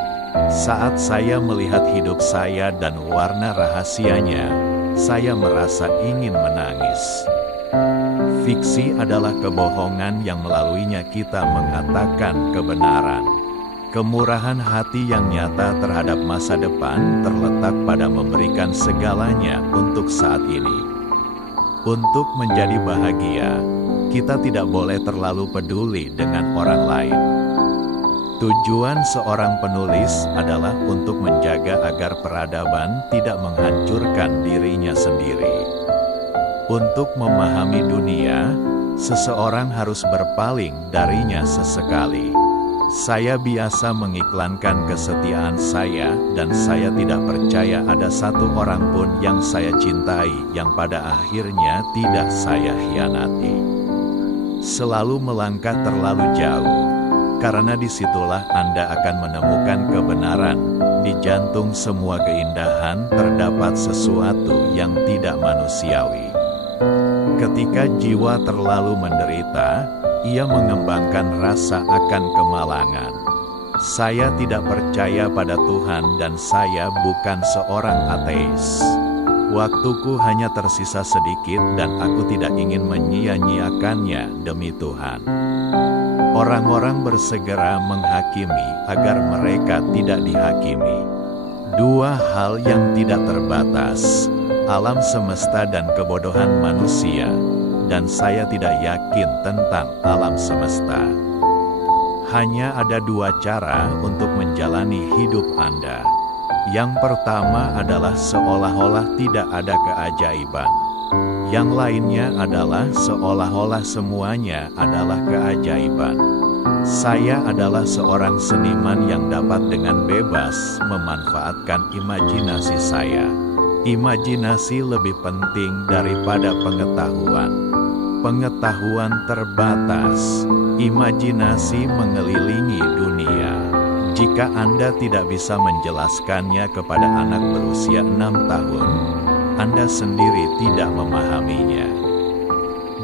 Saat saya melihat hidup saya dan warna rahasianya, saya merasa ingin menangis. Fiksi adalah kebohongan yang melaluinya kita mengatakan kebenaran. Kemurahan hati yang nyata terhadap masa depan terletak pada memberikan segalanya untuk saat ini. Untuk menjadi bahagia, kita tidak boleh terlalu peduli dengan orang lain. Tujuan seorang penulis adalah untuk menjaga agar peradaban tidak menghancurkan dirinya sendiri. Untuk memahami dunia, seseorang harus berpaling darinya sesekali. Saya biasa mengiklankan kesetiaan saya, dan saya tidak percaya ada satu orang pun yang saya cintai yang pada akhirnya tidak saya hianati. Selalu melangkah terlalu jauh, karena disitulah Anda akan menemukan kebenaran. Di jantung semua keindahan terdapat sesuatu yang tidak manusiawi. Ketika jiwa terlalu menderita, ia mengembangkan rasa akan kemalangan. Saya tidak percaya pada Tuhan dan saya bukan seorang ateis. Waktuku hanya tersisa sedikit dan aku tidak ingin menyia-nyiakannya demi Tuhan. Orang-orang bersegera menghakimi agar mereka tidak dihakimi. Dua hal yang tidak terbatas, alam semesta dan kebodohan manusia. Dan saya tidak yakin tentang alam semesta. Hanya ada dua cara untuk menjalani hidup Anda. Yang pertama adalah seolah-olah tidak ada keajaiban. Yang lainnya adalah seolah-olah semuanya adalah keajaiban. Saya adalah seorang seniman yang dapat dengan bebas memanfaatkan imajinasi saya. Imajinasi lebih penting daripada pengetahuan. Pengetahuan terbatas, imajinasi mengelilingi dunia. Jika Anda tidak bisa menjelaskannya kepada anak berusia 6 tahun, Anda sendiri tidak memahaminya.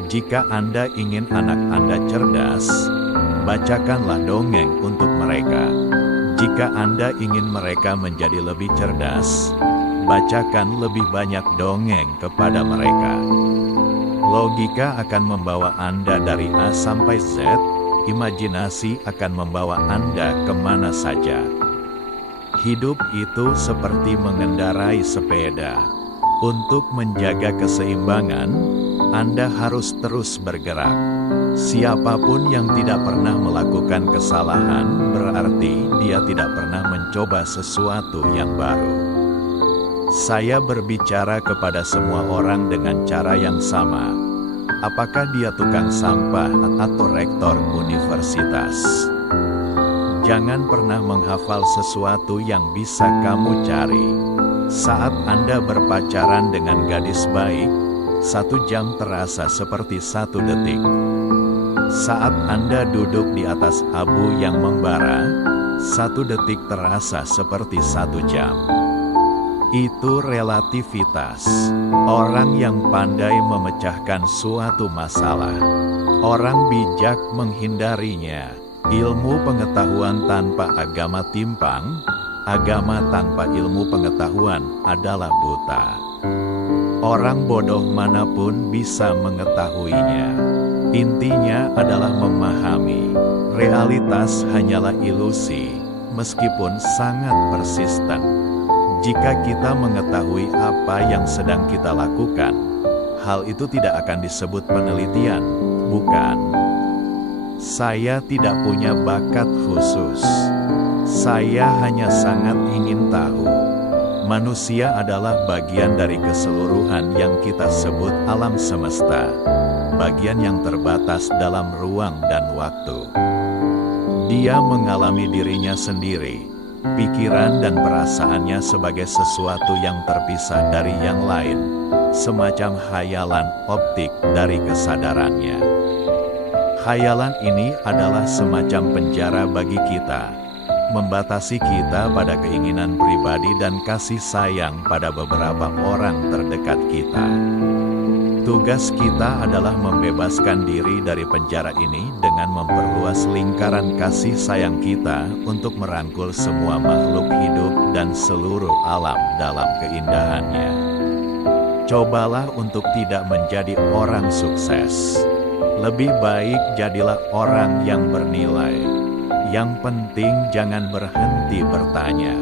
Jika Anda ingin anak Anda cerdas, bacakanlah dongeng untuk mereka. Jika Anda ingin mereka menjadi lebih cerdas, bacakan lebih banyak dongeng kepada mereka. Logika akan membawa Anda dari A sampai Z, imajinasi akan membawa Anda kemana saja. Hidup itu seperti mengendarai sepeda. Untuk menjaga keseimbangan, Anda harus terus bergerak. Siapapun yang tidak pernah melakukan kesalahan, berarti dia tidak pernah mencoba sesuatu yang baru. Saya berbicara kepada semua orang dengan cara yang sama. Apakah dia tukang sampah atau rektor universitas? Jangan pernah menghafal sesuatu yang bisa kamu cari. Saat Anda berpacaran dengan gadis baik, 1 jam terasa seperti 1 detik. Saat Anda duduk di atas abu yang membara, 1 detik terasa seperti 1 jam. Itu relativitas. Orang yang pandai memecahkan suatu masalah, orang bijak menghindarinya. Ilmu pengetahuan tanpa agama timpang, agama tanpa ilmu pengetahuan adalah buta. Orang bodoh manapun bisa mengetahuinya. Intinya adalah memahami. Realitas hanyalah ilusi, meskipun sangat persisten. Jika kita mengetahui apa yang sedang kita lakukan, hal itu tidak akan disebut penelitian, bukan? Saya tidak punya bakat khusus. Saya hanya sangat ingin tahu. Manusia adalah bagian dari keseluruhan yang kita sebut alam semesta, bagian yang terbatas dalam ruang dan waktu. Dia mengalami dirinya sendiri, pikiran dan perasaannya sebagai sesuatu yang terpisah dari yang lain, semacam khayalan optik dari kesadarannya. Khayalan ini adalah semacam penjara bagi kita, membatasi kita pada keinginan pribadi dan kasih sayang pada beberapa orang terdekat kita. Tugas kita adalah membebaskan diri dari penjara ini dengan memperluas lingkaran kasih sayang kita untuk merangkul semua makhluk hidup dan seluruh alam dalam keindahannya. Cobalah untuk tidak menjadi orang sukses. Lebih baik jadilah orang yang bernilai. Yang penting jangan berhenti bertanya.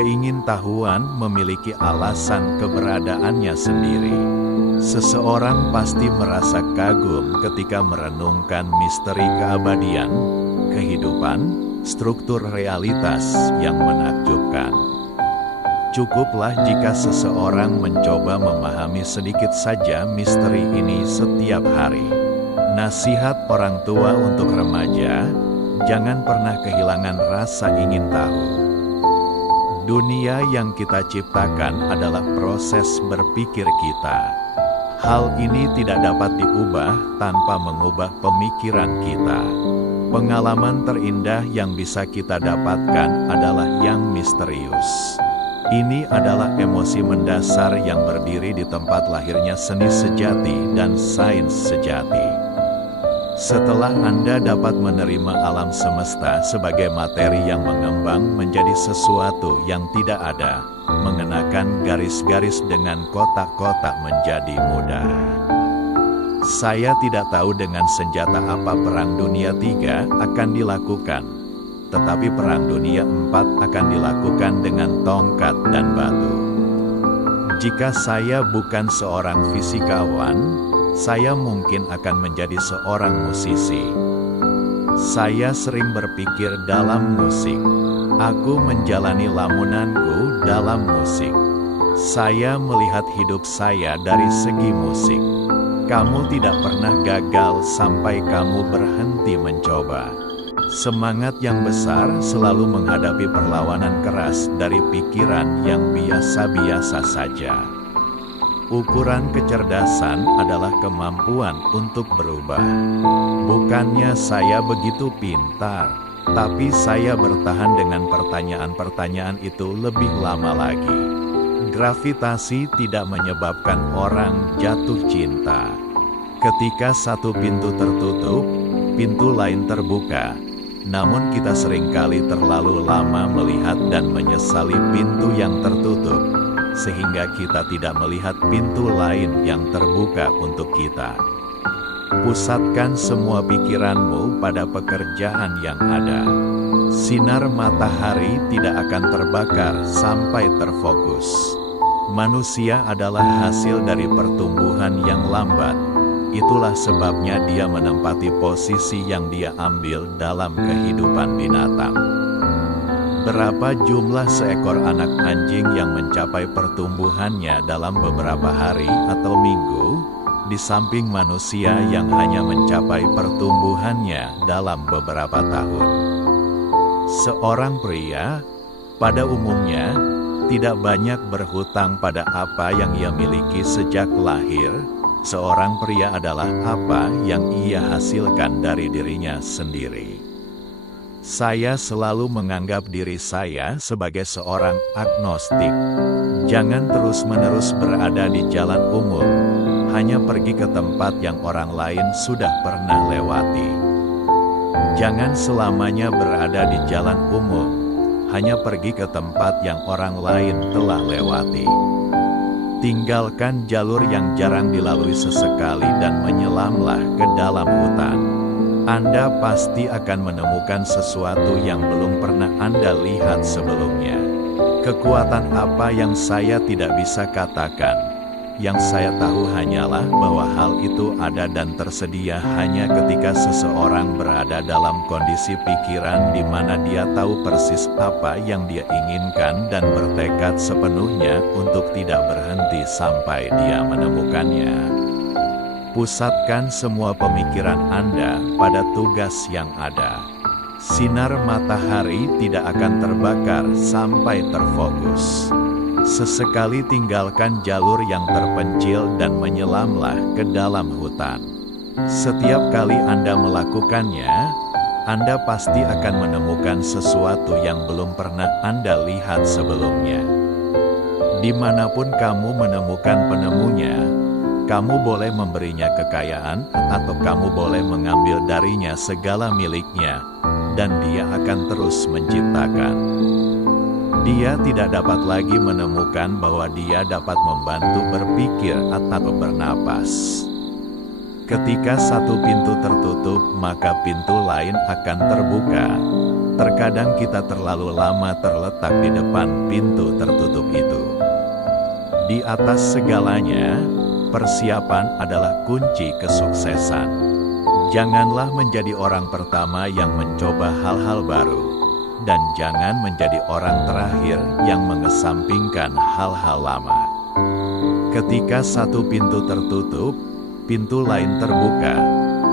Keingintahuan memiliki alasan keberadaannya sendiri. Seseorang pasti merasa kagum ketika merenungkan misteri keabadian, kehidupan, struktur realitas yang menakjubkan. Cukuplah jika seseorang mencoba memahami sedikit saja misteri ini setiap hari. Nasihat orang tua untuk remaja, jangan pernah kehilangan rasa ingin tahu. Dunia yang kita ciptakan adalah proses berpikir kita. Hal ini tidak dapat diubah tanpa mengubah pemikiran kita. Pengalaman terindah yang bisa kita dapatkan adalah yang misterius. Ini adalah emosi mendasar yang berdiri di tempat lahirnya seni sejati dan sains sejati. Setelah Anda dapat menerima alam semesta sebagai materi yang mengembang menjadi sesuatu yang tidak ada, mengenakan garis-garis dengan kotak-kotak menjadi mudah. Saya tidak tahu dengan senjata apa Perang Dunia III akan dilakukan, tetapi Perang Dunia IV akan dilakukan dengan tongkat dan batu. Jika saya bukan seorang fisikawan, saya mungkin akan menjadi seorang musisi. Saya sering berpikir dalam musik. Aku menjalani lamunanku dalam musik. Saya melihat hidup saya dari segi musik. Kamu tidak pernah gagal sampai kamu berhenti mencoba. Semangat yang besar selalu menghadapi perlawanan keras dari pikiran yang biasa-biasa saja. Ukuran kecerdasan adalah kemampuan untuk berubah. Bukannya saya begitu pintar, tapi saya bertahan dengan pertanyaan-pertanyaan itu lebih lama lagi. Gravitasi tidak menyebabkan orang jatuh cinta. Ketika satu pintu tertutup, pintu lain terbuka. Namun kita seringkali terlalu lama melihat dan menyesali pintu yang tertutup, sehingga kita tidak melihat pintu lain yang terbuka untuk kita. Pusatkan semua pikiranmu pada pekerjaan yang ada. Sinar matahari tidak akan terbakar sampai terfokus. Manusia adalah hasil dari pertumbuhan yang lambat. Itulah sebabnya dia menempati posisi yang dia ambil dalam kehidupan binatang. Berapa jumlah seekor anak anjing yang mencapai pertumbuhannya dalam beberapa hari atau minggu, di samping manusia yang hanya mencapai pertumbuhannya dalam beberapa tahun. Seorang pria, pada umumnya, tidak banyak berhutang pada apa yang ia miliki sejak lahir. Seorang pria adalah apa yang ia hasilkan dari dirinya sendiri. Saya selalu menganggap diri saya sebagai seorang agnostik. Jangan terus-menerus berada di jalan umum, hanya pergi ke tempat yang orang lain sudah pernah lewati. Jangan selamanya berada di jalan umum, hanya pergi ke tempat yang orang lain telah lewati. Tinggalkan jalur yang jarang dilalui sesekali dan menyelamlah ke dalam hutan. Anda pasti akan menemukan sesuatu yang belum pernah Anda lihat sebelumnya. Kekuatan apa yang saya tidak bisa katakan. Yang saya tahu hanyalah bahwa hal itu ada dan tersedia hanya ketika seseorang berada dalam kondisi pikiran di mana dia tahu persis apa yang dia inginkan dan bertekad sepenuhnya untuk tidak berhenti sampai dia menemukannya. Pusatkan semua pemikiran Anda pada tugas yang ada. Sinar matahari tidak akan terbakar sampai terfokus. Sesekali tinggalkan jalur yang terpencil dan menyelamlah ke dalam hutan. Setiap kali Anda melakukannya, Anda pasti akan menemukan sesuatu yang belum pernah Anda lihat sebelumnya. Dimanapun kamu menemukan penemunya, kamu boleh memberinya kekayaan, atau kamu boleh mengambil darinya segala miliknya, dan dia akan terus menciptakan. Dia tidak dapat lagi menemukan bahwa dia dapat membantu berpikir atau bernapas. Ketika satu pintu tertutup, maka pintu lain akan terbuka. Terkadang kita terlalu lama terletak di depan pintu tertutup itu. Di atas segalanya, persiapan adalah kunci kesuksesan. Janganlah menjadi orang pertama yang mencoba hal-hal baru. Dan jangan menjadi orang terakhir yang mengesampingkan hal-hal lama. Ketika satu pintu tertutup, pintu lain terbuka.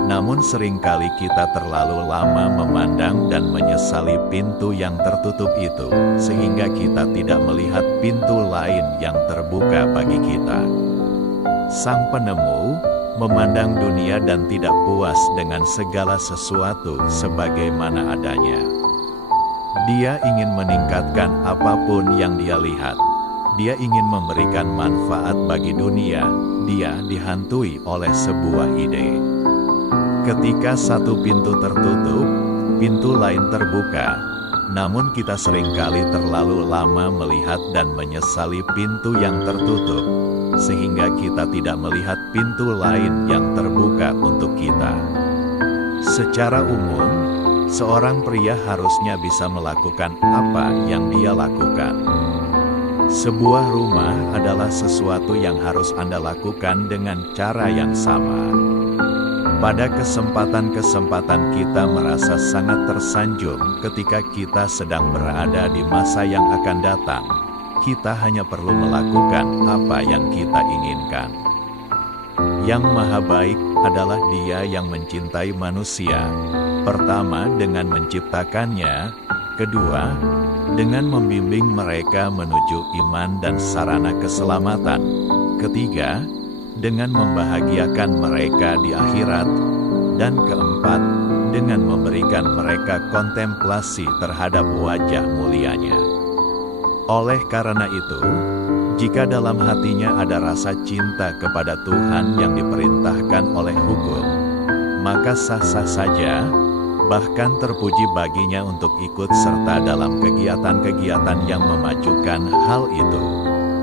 Namun seringkali kita terlalu lama memandang dan menyesali pintu yang tertutup itu, sehingga kita tidak melihat pintu lain yang terbuka bagi kita. Sang penemu memandang dunia dan tidak puas dengan segala sesuatu sebagaimana adanya. Dia ingin meningkatkan apapun yang dia lihat. Dia ingin memberikan manfaat bagi dunia. Dia dihantui oleh sebuah ide. Ketika satu pintu tertutup, pintu lain terbuka. Namun kita seringkali terlalu lama melihat dan menyesali pintu yang tertutup, sehingga kita tidak melihat pintu lain yang terbuka untuk kita. Secara umum, seorang pria harusnya bisa melakukan apa yang dia lakukan. Sebuah rumah adalah sesuatu yang harus Anda lakukan dengan cara yang sama. Pada kesempatan-kesempatan kita merasa sangat tersanjung ketika kita sedang berada di masa yang akan datang. Kita hanya perlu melakukan apa yang kita inginkan. Yang Maha Baik adalah Dia yang mencintai manusia. Pertama, dengan menciptakannya. Kedua, dengan membimbing mereka menuju iman dan sarana keselamatan. Ketiga, dengan membahagiakan mereka di akhirat. Dan keempat, dengan memberikan mereka kontemplasi terhadap wajah mulianya. Oleh karena itu, jika dalam hatinya ada rasa cinta kepada Tuhan yang diperintahkan oleh hukum, maka sah-sah saja, bahkan terpuji baginya untuk ikut serta dalam kegiatan-kegiatan yang memajukan hal itu.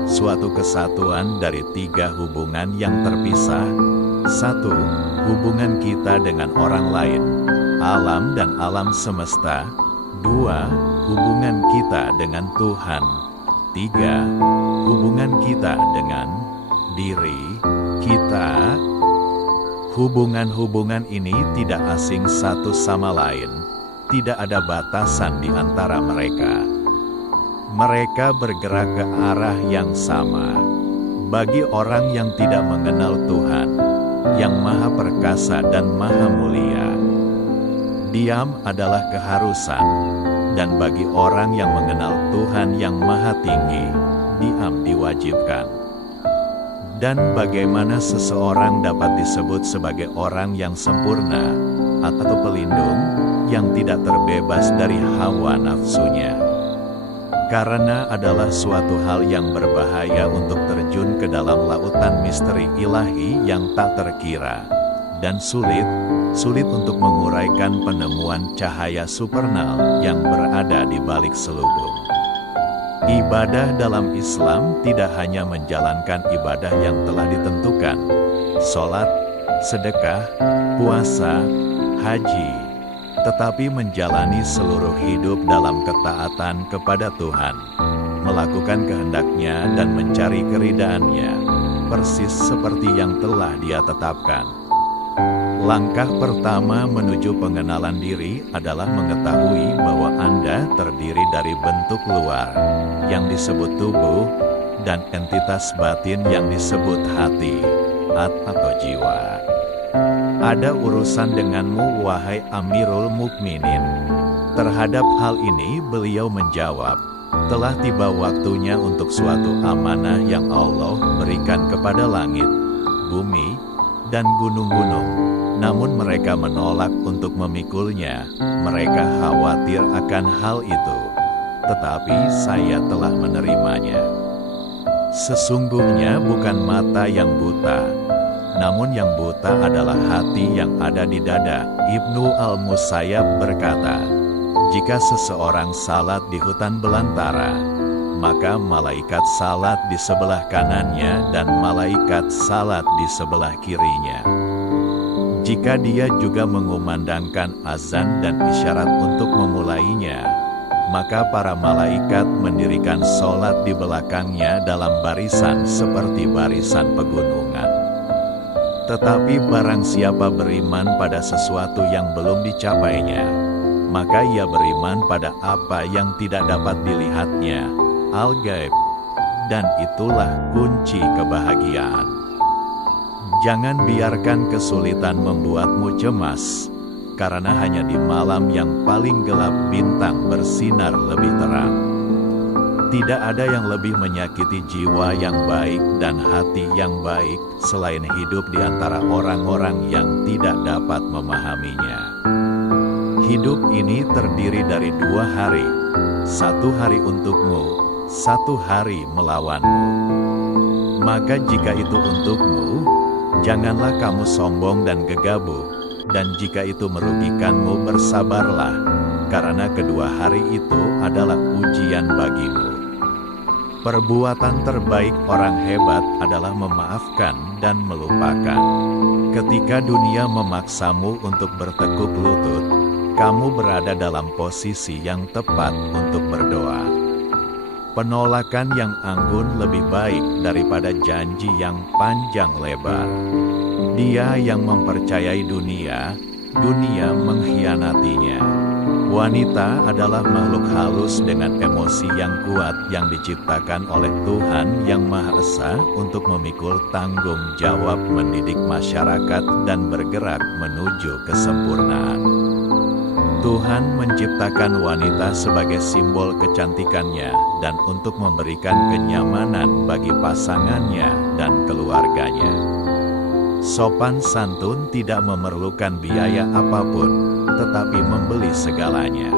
Suatu kesatuan dari tiga hubungan yang terpisah. Satu, hubungan kita dengan orang lain, alam dan alam semesta. Dua, hubungan kita dengan Tuhan. Tiga, hubungan kita dengan diri kita. Hubungan-hubungan ini tidak asing satu sama lain, tidak ada batasan di antara mereka. Mereka bergerak ke arah yang sama. Bagi orang yang tidak mengenal Tuhan, yang Maha Perkasa dan Maha Mulia, diam adalah keharusan, dan bagi orang yang mengenal Tuhan yang Maha Tinggi, diam diwajibkan. Dan bagaimana seseorang dapat disebut sebagai orang yang sempurna, atau pelindung, yang tidak terbebas dari hawa nafsunya? Karena adalah suatu hal yang berbahaya untuk terjun ke dalam lautan misteri ilahi yang tak terkira, dan sulit untuk menguraikan penemuan cahaya supernal yang berada di balik selubung. Ibadah dalam Islam tidak hanya menjalankan ibadah yang telah ditentukan, sholat, sedekah, puasa, haji, tetapi menjalani seluruh hidup dalam ketaatan kepada Tuhan, melakukan kehendaknya dan mencari keridhaannya, persis seperti yang telah Dia tetapkan. Langkah pertama menuju pengenalan diri adalah mengetahui bahwa Anda terdiri dari bentuk luar, yang disebut tubuh, dan entitas batin yang disebut hati, atau jiwa. Ada urusan denganmu, wahai Amirul Mukminin. Terhadap hal ini beliau menjawab, telah tiba waktunya untuk suatu amanah yang Allah berikan kepada langit, bumi, dan gunung-gunung. Namun mereka menolak untuk memikulnya, mereka khawatir akan hal itu. Tetapi saya telah menerimanya. Sesungguhnya bukan mata yang buta, namun yang buta adalah hati yang ada di dada. Ibnu Al-Musayyab berkata, jika seseorang salat di hutan belantara, maka malaikat salat di sebelah kanannya dan malaikat salat di sebelah kirinya. Jika dia juga mengumandangkan azan dan isyarat untuk memulainya, maka para malaikat mendirikan sholat di belakangnya dalam barisan seperti barisan pegunungan. Tetapi barang siapa beriman pada sesuatu yang belum dicapainya, maka ia beriman pada apa yang tidak dapat dilihatnya, al-gaib, dan itulah kunci kebahagiaan. Jangan biarkan kesulitan membuatmu cemas, karena hanya di malam yang paling gelap bintang bersinar lebih terang. Tidak ada yang lebih menyakiti jiwa yang baik dan hati yang baik selain hidup di antara orang-orang yang tidak dapat memahaminya. Hidup ini terdiri dari 2 hari, 1 hari untukmu, 1 hari melawanmu. Maka jika itu untukmu, janganlah kamu sombong dan gegabah, dan jika itu merugikanmu bersabarlah, karena kedua hari itu adalah ujian bagimu. Perbuatan terbaik orang hebat adalah memaafkan dan melupakan. Ketika dunia memaksamu untuk bertekuk lutut, kamu berada dalam posisi yang tepat untuk berdoa. Penolakan yang anggun lebih baik daripada janji yang panjang lebar. Dia yang mempercayai dunia, dunia mengkhianatinya. Wanita adalah makhluk halus dengan emosi yang kuat yang diciptakan oleh Tuhan Yang Maha Esa untuk memikul tanggung jawab mendidik masyarakat dan bergerak menuju kesempurnaan. Tuhan menciptakan wanita sebagai simbol kecantikannya dan untuk memberikan kenyamanan bagi pasangannya dan keluarganya. Sopan santun tidak memerlukan biaya apapun, tetapi membeli segalanya.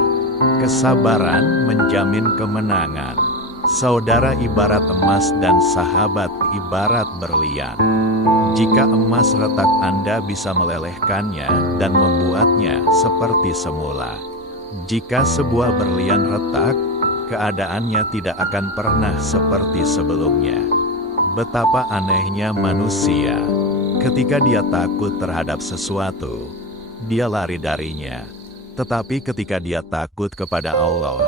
Kesabaran menjamin kemenangan. Saudara ibarat emas dan sahabat ibarat berlian. Jika emas retak, Anda bisa melelehkannya dan membuatnya seperti semula. Jika sebuah berlian retak, keadaannya tidak akan pernah seperti sebelumnya. Betapa anehnya manusia. Ketika dia takut terhadap sesuatu, dia lari darinya. Tetapi ketika dia takut kepada Allah,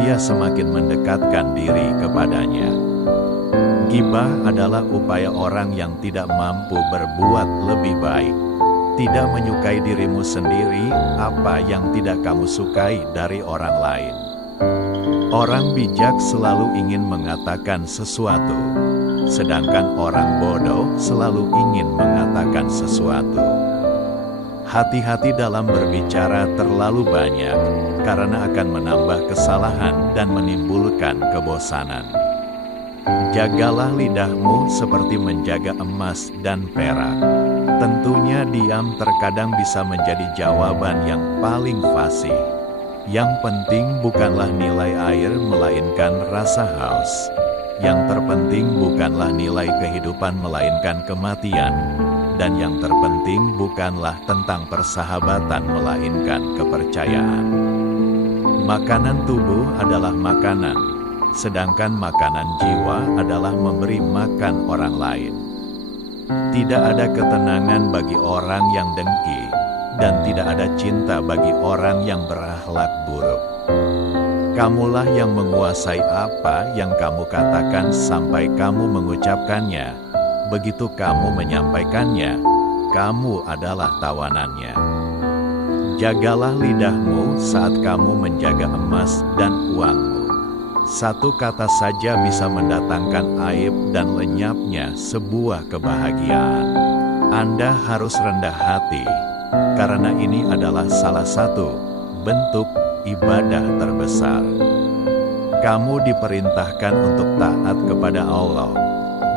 dia semakin mendekatkan diri kepadanya. Gibah adalah upaya orang yang tidak mampu berbuat lebih baik. Tidak menyukai dirimu sendiri apa yang tidak kamu sukai dari orang lain. Orang bijak selalu ingin mengatakan sesuatu, sedangkan orang bodoh selalu ingin mengatakan sesuatu. Hati-hati dalam berbicara terlalu banyak, karena akan menambah kesalahan dan menimbulkan kebosanan. Jagalah lidahmu seperti menjaga emas dan perak. Tentunya diam terkadang bisa menjadi jawaban yang paling fasih. Yang penting bukanlah nilai air melainkan rasa haus. Yang terpenting bukanlah nilai kehidupan melainkan kematian. Dan yang terpenting bukanlah tentang persahabatan melainkan kepercayaan. Makanan tubuh adalah makanan, sedangkan makanan jiwa adalah memberi makan orang lain. Tidak ada ketenangan bagi orang yang dengki, dan tidak ada cinta bagi orang yang berakhlak buruk. Kamulah yang menguasai apa yang kamu katakan sampai kamu mengucapkannya. Begitu kamu menyampaikannya, kamu adalah tawanannya. Jagalah lidahmu saat kamu menjaga emas dan uangmu. Satu kata saja bisa mendatangkan aib dan lenyapnya sebuah kebahagiaan. Anda harus rendah hati, karena ini adalah salah satu bentuk ibadah terbesar. Kamu diperintahkan untuk taat kepada Allah.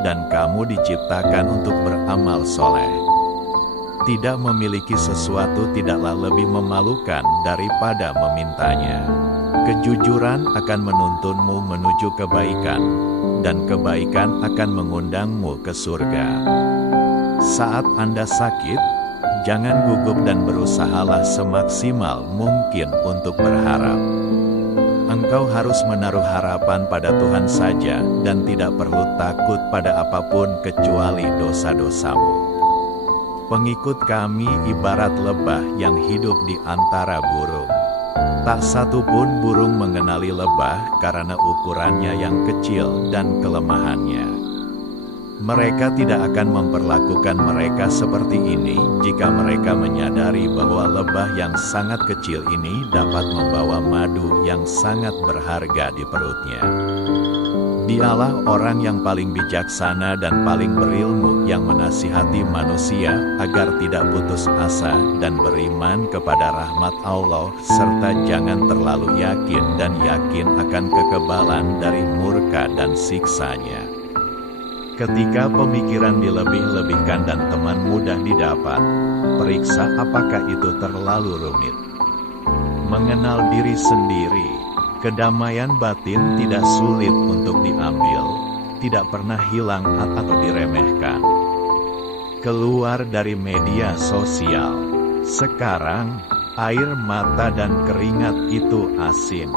Dan kamu diciptakan untuk beramal soleh. Tidak memiliki sesuatu tidaklah lebih memalukan daripada memintanya. Kejujuran akan menuntunmu menuju kebaikan, dan kebaikan akan mengundangmu ke surga. Saat Anda sakit, jangan gugup dan berusahalah semaksimal mungkin untuk berharap. Engkau harus menaruh harapan pada Tuhan saja dan tidak perlu takut pada apapun kecuali dosa-dosamu. Pengikut kami ibarat lebah yang hidup di antara burung. Tak satu pun burung mengenali lebah karena ukurannya yang kecil dan kelemahannya. Mereka tidak akan memperlakukan mereka seperti ini jika mereka menyadari bahwa lebah yang sangat kecil ini dapat membawa madu yang sangat berharga di perutnya. Dialah orang yang paling bijaksana dan paling berilmu yang menasihati manusia agar tidak putus asa dan beriman kepada rahmat Allah, serta jangan terlalu yakin dan yakin akan kekebalan dari murka dan siksanya. Ketika pemikiran dilebih-lebihkan dan teman mudah didapat, periksa apakah itu terlalu rumit. Mengenal diri sendiri, kedamaian batin tidak sulit untuk diambil, tidak pernah hilang atau diremehkan. Keluar dari media sosial. Sekarang, air mata dan keringat itu asin.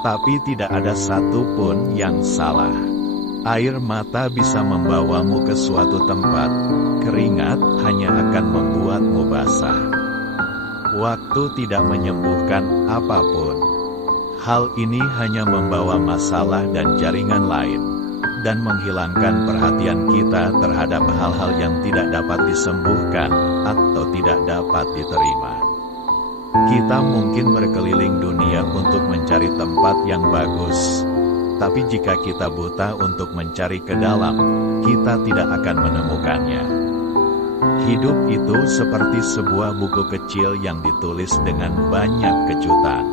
Tapi tidak ada satupun yang salah. Air mata bisa membawamu ke suatu tempat, keringat hanya akan membuatmu basah. Waktu tidak menyembuhkan apapun. Hal ini hanya membawa masalah dan jaringan lain, dan menghilangkan perhatian kita terhadap hal-hal yang tidak dapat disembuhkan atau tidak dapat diterima. Kita mungkin berkeliling dunia untuk mencari tempat yang bagus. Tapi jika kita buta untuk mencari ke dalam, kita tidak akan menemukannya. Hidup itu seperti sebuah buku kecil yang ditulis dengan banyak kejutan.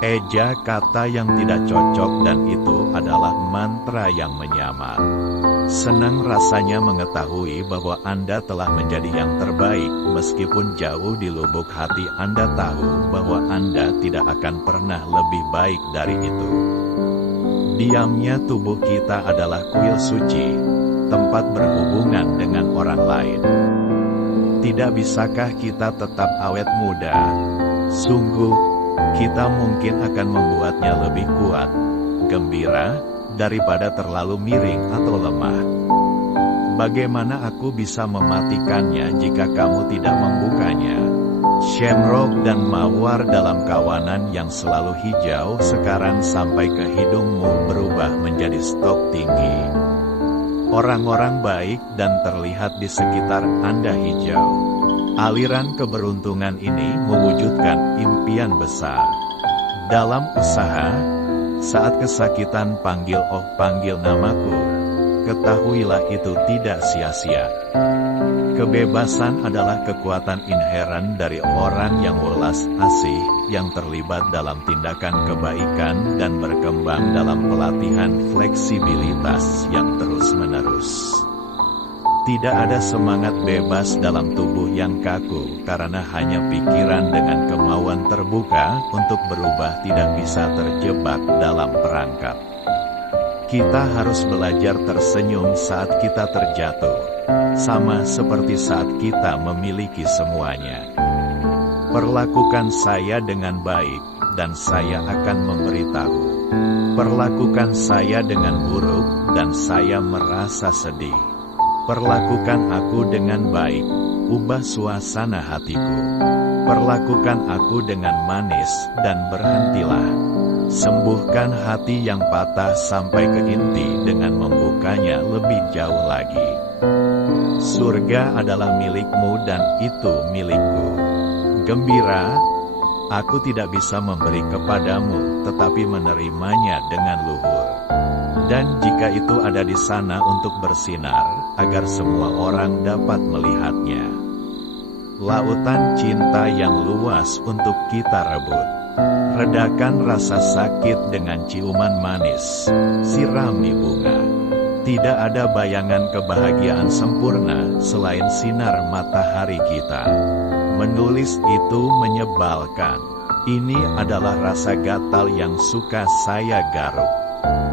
Eja kata yang tidak cocok dan itu adalah mantra yang menyamar. Senang rasanya mengetahui bahwa Anda telah menjadi yang terbaik, meskipun jauh di lubuk hati Anda tahu bahwa Anda tidak akan pernah lebih baik dari itu. Diamnya tubuh kita adalah kuil suci, tempat berhubungan dengan orang lain. Tidak bisakah kita tetap awet muda? Sungguh, kita mungkin akan membuatnya lebih kuat, gembira, daripada terlalu miring atau lemah. Bagaimana aku bisa mematikannya jika kamu tidak membukanya? Shamrock dan mawar dalam kawanan yang selalu hijau sekarang sampai ke hidungmu berubah menjadi stok tinggi. Orang-orang baik dan terlihat di sekitar Anda hijau. Aliran keberuntungan ini mewujudkan impian besar. Dalam usaha, saat kesakitan panggil namaku, ketahuilah itu tidak sia-sia. Kebebasan adalah kekuatan inheren dari orang yang welas asih, yang terlibat dalam tindakan kebaikan dan berkembang dalam pelatihan fleksibilitas yang terus-menerus. Tidak ada semangat bebas dalam tubuh yang kaku, karena hanya pikiran dengan kemauan terbuka untuk berubah tidak bisa terjebak dalam perangkap. Kita harus belajar tersenyum saat kita terjatuh, sama seperti saat kita memiliki semuanya. Perlakukan saya dengan baik, dan saya akan memberitahu. Perlakukan saya dengan buruk, dan saya merasa sedih. Perlakukan aku dengan baik, ubah suasana hatiku. Perlakukan aku dengan manis, dan berhentilah. Sembuhkan hati yang patah sampai ke inti dengan membukanya lebih jauh lagi. Surga adalah milikmu dan itu milikku. Gembira, aku tidak bisa memberi kepadamu, tetapi menerimanya dengan luhur. Dan jika itu ada di sana untuk bersinar, agar semua orang dapat melihatnya. Lautan cinta yang luas untuk kita rebut. Redakan rasa sakit dengan ciuman manis, sirami bunga. Tidak ada bayangan kebahagiaan sempurna selain sinar matahari kita. Menulis itu menyebalkan. Ini adalah rasa gatal yang suka saya garuk.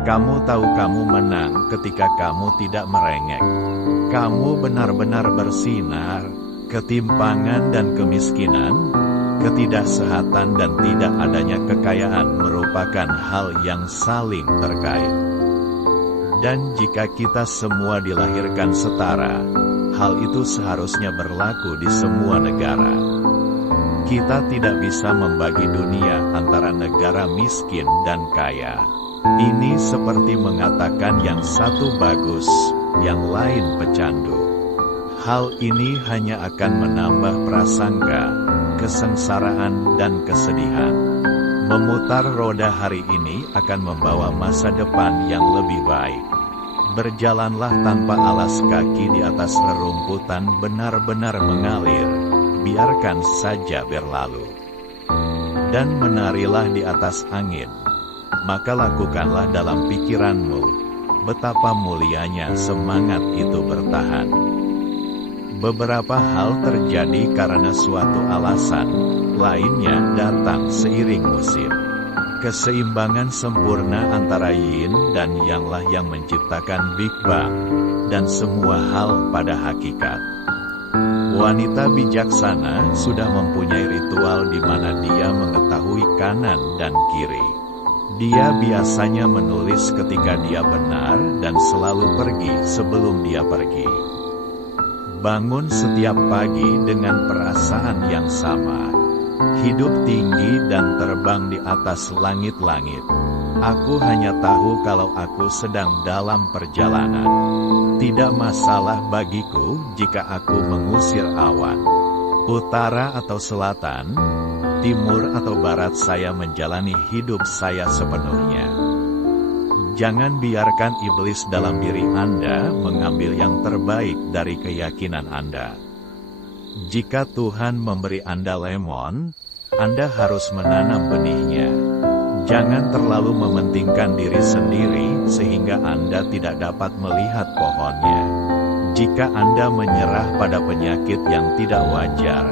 Kamu tahu kamu menang ketika kamu tidak merengek. Kamu benar-benar bersinar. Ketimpangan dan kemiskinan, ketidaksehatan dan tidak adanya kekayaan merupakan hal yang saling terkait. Dan jika kita semua dilahirkan setara, hal itu seharusnya berlaku di semua negara. Kita tidak bisa membagi dunia antara negara miskin dan kaya. Ini seperti mengatakan yang satu bagus, yang lain pecandu. Hal ini hanya akan menambah prasangka, kesengsaraan dan kesedihan. Memutar roda hari ini akan membawa masa depan yang lebih baik. Berjalanlah tanpa alas kaki di atas rerumputan benar-benar mengalir, biarkan saja berlalu. Dan menarilah di atas angin, maka lakukanlah dalam pikiranmu, betapa mulianya semangat itu bertahan. Beberapa hal terjadi karena suatu alasan, lainnya datang seiring musim. Keseimbangan sempurna antara yin dan yanglah yang menciptakan Big Bang, dan semua hal pada hakikat. Wanita bijaksana sudah mempunyai ritual di mana dia mengetahui kanan dan kiri. Dia biasanya menulis ketika dia benar dan selalu pergi sebelum dia pergi. Bangun setiap pagi dengan perasaan yang sama. Hidup tinggi dan terbang di atas langit-langit. Aku hanya tahu kalau aku sedang dalam perjalanan. Tidak masalah bagiku jika aku mengusir awan. Utara atau selatan, timur atau barat, saya menjalani hidup saya sepenuhnya. Jangan biarkan iblis dalam diri Anda mengambil yang terbaik dari keyakinan Anda. Jika Tuhan memberi Anda lemon, Anda harus menanam benihnya. Jangan terlalu mementingkan diri sendiri sehingga Anda tidak dapat melihat pohonnya. Jika Anda menyerah pada penyakit yang tidak wajar,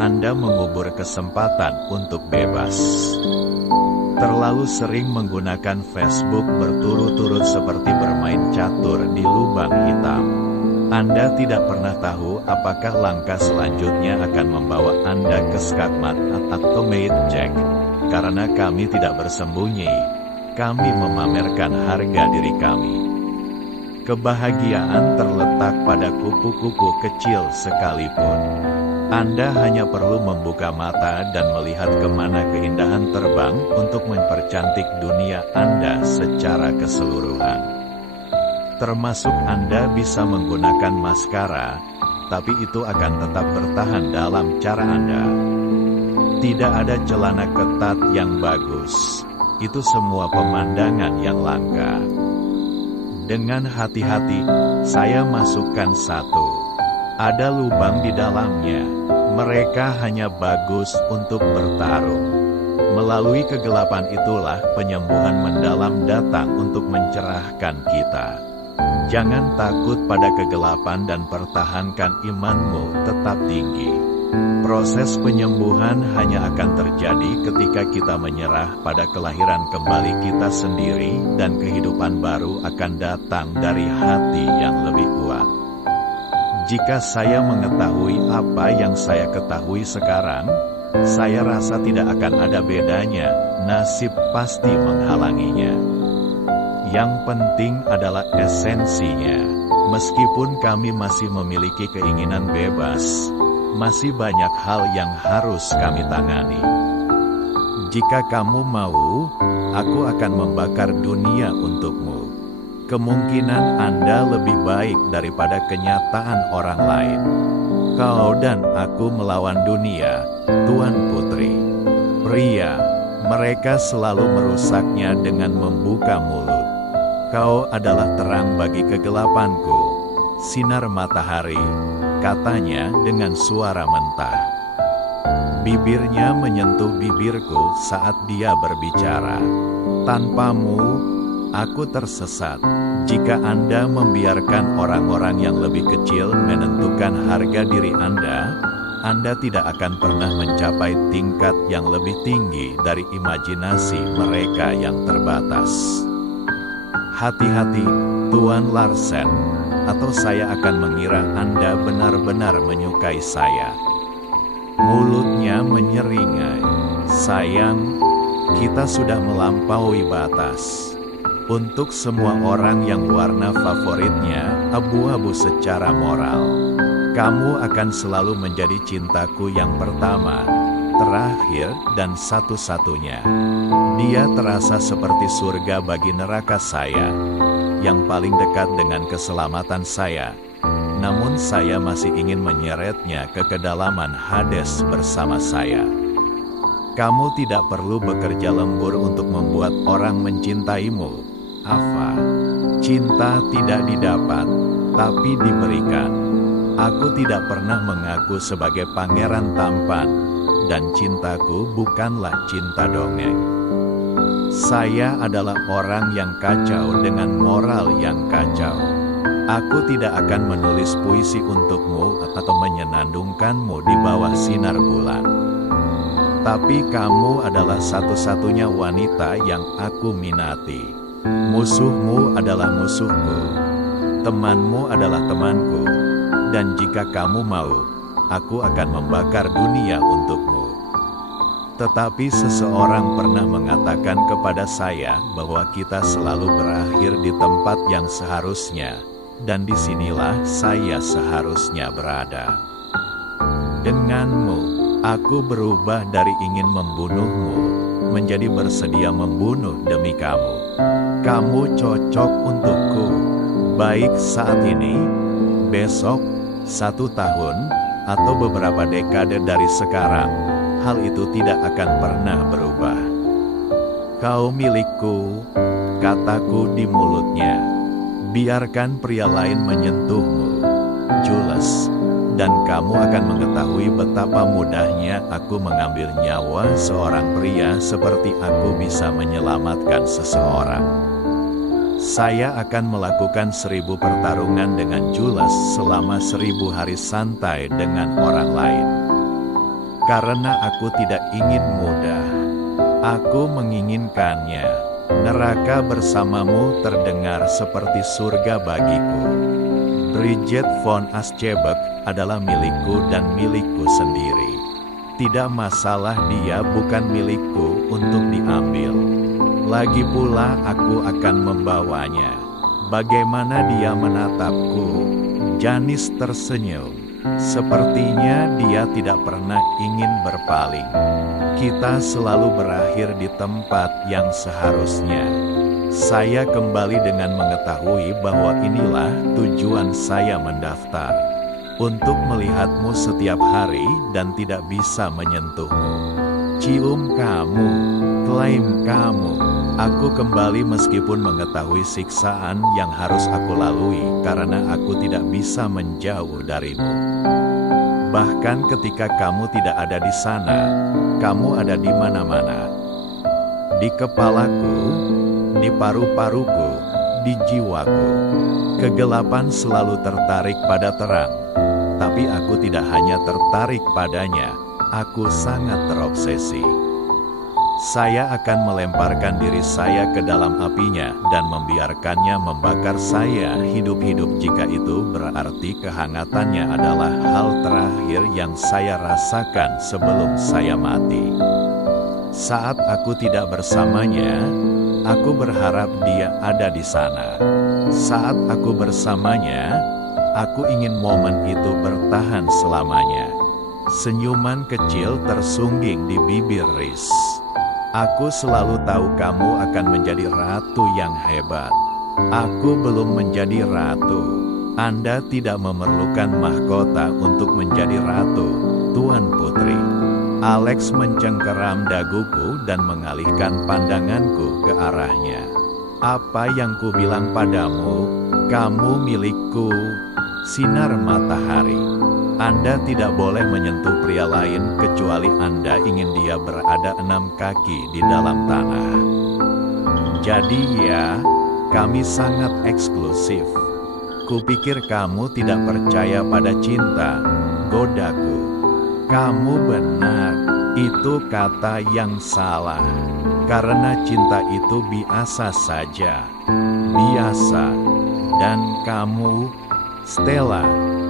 Anda mengubur kesempatan untuk bebas. Terlalu sering menggunakan Facebook berturut-turut seperti bermain catur di lubang hitam. Anda tidak pernah tahu apakah langkah selanjutnya akan membawa Anda ke skakmat atau meja. Karena kami tidak bersembunyi, kami memamerkan harga diri kami. Kebahagiaan terletak pada kupu-kupu kecil sekalipun. Anda hanya perlu membuka mata dan melihat kemana keindahan terbang untuk mempercantik dunia Anda secara keseluruhan. Termasuk Anda bisa menggunakan maskara, tapi itu akan tetap bertahan dalam cara Anda. Tidak ada celana ketat yang bagus, itu semua pemandangan yang langka. Dengan hati-hati, saya masukkan satu. Ada lubang di dalamnya. Mereka hanya bagus untuk bertarung. Melalui kegelapan itulah penyembuhan mendalam datang untuk mencerahkan kita. Jangan takut pada kegelapan dan pertahankan imanmu tetap tinggi. Proses penyembuhan hanya akan terjadi ketika kita menyerah pada kelahiran kembali kita sendiri dan kehidupan baru akan datang dari hati yang lebih kuat. Jika saya mengetahui apa yang saya ketahui sekarang, saya rasa tidak akan ada bedanya, nasib pasti menghalanginya. Yang penting adalah esensinya. Meskipun kami masih memiliki keinginan bebas, masih banyak hal yang harus kami tangani. Jika kamu mau, aku akan membakar dunia untukmu. Kemungkinan Anda lebih baik daripada kenyataan orang lain. Kau dan aku melawan dunia, Tuan Putri. Pria, mereka selalu merusaknya dengan membuka mulut. Kau adalah terang bagi kegelapanku, sinar matahari, katanya dengan suara mentah. Bibirnya menyentuh bibirku saat dia berbicara. Tanpamu, aku tersesat. Jika Anda membiarkan orang-orang yang lebih kecil menentukan harga diri Anda tidak akan pernah mencapai tingkat yang lebih tinggi dari imajinasi mereka yang terbatas. Hati-hati, Tuan Larsen, atau saya akan mengira Anda benar-benar menyukai saya. Mulutnya menyeringai. Sayang, kita sudah melampaui batas. Untuk semua orang yang warna favoritnya abu-abu secara moral, kamu akan selalu menjadi cintaku yang pertama, terakhir, dan satu-satunya. Dia terasa seperti surga bagi neraka saya, yang paling dekat dengan keselamatan saya. Namun saya masih ingin menyeretnya ke kedalaman Hades bersama saya. Kamu tidak perlu bekerja lembur untuk membuat orang mencintaimu. Ava, cinta tidak didapat, tapi diberikan. Aku tidak pernah mengaku sebagai pangeran tampan, dan cintaku bukanlah cinta dongeng. Saya adalah orang yang kacau dengan moral yang kacau. Aku tidak akan menulis puisi untukmu atau menyenandungkanmu di bawah sinar bulan. Tapi kamu adalah satu-satunya wanita yang aku minati. Musuhmu adalah musuhku, temanmu adalah temanku, dan jika kamu mau, aku akan membakar dunia untukmu. Tetapi seseorang pernah mengatakan kepada saya bahwa kita selalu berakhir di tempat yang seharusnya, dan disinilah saya seharusnya berada. Denganmu, aku berubah dari ingin membunuhmu, menjadi bersedia membunuh demi kamu. Kamu cocok untukku, baik saat ini, besok, 1 tahun, atau beberapa dekade dari sekarang. Hal itu tidak akan pernah berubah. Kau milikku, kataku di mulutnya. Biarkan pria lain menyentuhmu. Jules, dan kamu akan mengetahui betapa mudahnya aku mengambil nyawa seorang pria seperti aku bisa menyelamatkan seseorang. Saya akan melakukan 1000 pertarungan dengan Jules selama 1000 hari santai dengan orang lain. Karena aku tidak ingin mudah, aku menginginkannya. Neraka bersamamu terdengar seperti surga bagiku. Bridget von Aschebeck adalah milikku dan milikku sendiri. Tidak masalah, dia bukan milikku untuk diambil. Lagi pula aku akan membawanya. Bagaimana dia menatapku? Janice tersenyum. Sepertinya dia tidak pernah ingin berpaling. Kita selalu berakhir di tempat yang seharusnya. Saya kembali dengan mengetahui bahwa inilah tujuan saya mendaftar. Untuk melihatmu setiap hari dan tidak bisa menyentuhmu. Cium kamu, klaim kamu. Aku kembali meskipun mengetahui siksaan yang harus aku lalui karena aku tidak bisa menjauh darimu. Bahkan ketika kamu tidak ada di sana, kamu ada di mana-mana. Di kepalaku, di paru-paruku, di jiwaku. Kegelapan selalu tertarik pada terang. Tapi aku tidak hanya tertarik padanya, aku sangat terobsesi. Saya akan melemparkan diri saya ke dalam apinya dan membiarkannya membakar saya hidup-hidup jika itu berarti kehangatannya adalah hal terakhir yang saya rasakan sebelum saya mati. Saat aku tidak bersamanya, aku berharap dia ada di sana. Saat aku bersamanya, aku ingin momen itu bertahan selamanya. Senyuman kecil tersungging di bibir Riz. Aku selalu tahu kamu akan menjadi ratu yang hebat. Aku belum menjadi ratu. Anda tidak memerlukan mahkota untuk menjadi ratu, Tuan Putri. Alex mencengkeram daguku dan mengalihkan pandanganku ke arahnya. Apa yang kubilang padamu? Kamu milikku. Sinar matahari. Anda tidak boleh menyentuh pria lain kecuali Anda ingin dia berada 6 kaki di dalam tanah. Jadi ya, kami sangat eksklusif. Kupikir kamu tidak percaya pada cinta, godaku. Kamu benar, itu kata yang salah. Karena cinta itu biasa saja. Biasa. Dan kamu, Stella,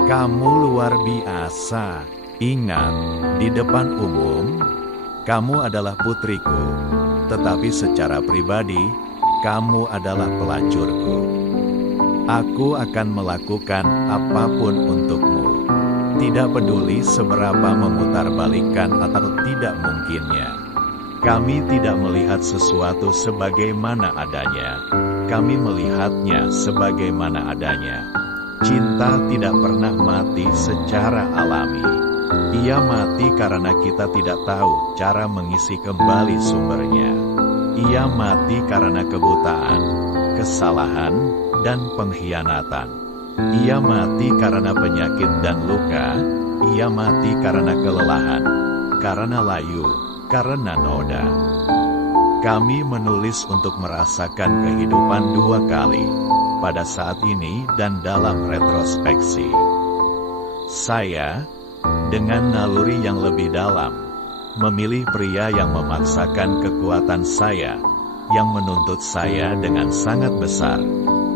kamu luar biasa. Ingat, di depan umum, kamu adalah putriku. Tetapi secara pribadi, kamu adalah pelacurku. Aku akan melakukan apapun untukmu. Tidak peduli seberapa memutarbalikkan atau tidak mungkinnya. Kami tidak melihat sesuatu sebagaimana adanya. Kami melihatnya sebagaimana adanya. Cinta tidak pernah mati secara alami. Ia mati karena kita tidak tahu cara mengisi kembali sumbernya. Ia mati karena kebutaan, kesalahan, dan pengkhianatan. Ia mati karena penyakit dan luka. Ia mati karena kelelahan, karena layu, karena noda. Kami menulis untuk merasakan kehidupan 2 kali. Pada saat ini dan dalam retrospeksi. Saya, dengan naluri yang lebih dalam, memilih pria yang memaksakan kekuatan saya, yang menuntut saya dengan sangat besar,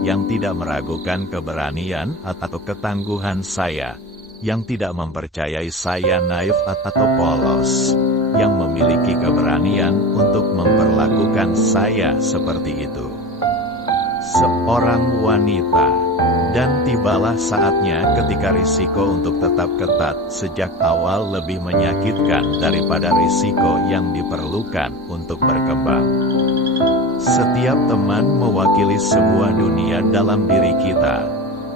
yang tidak meragukan keberanian atau ketangguhan saya, yang tidak mempercayai saya naif atau polos, yang memiliki keberanian untuk memperlakukan saya seperti itu. Seorang wanita. Dan tibalah saatnya ketika risiko untuk tetap ketat sejak awal lebih menyakitkan daripada risiko yang diperlukan untuk berkembang. Setiap teman mewakili sebuah dunia dalam diri kita.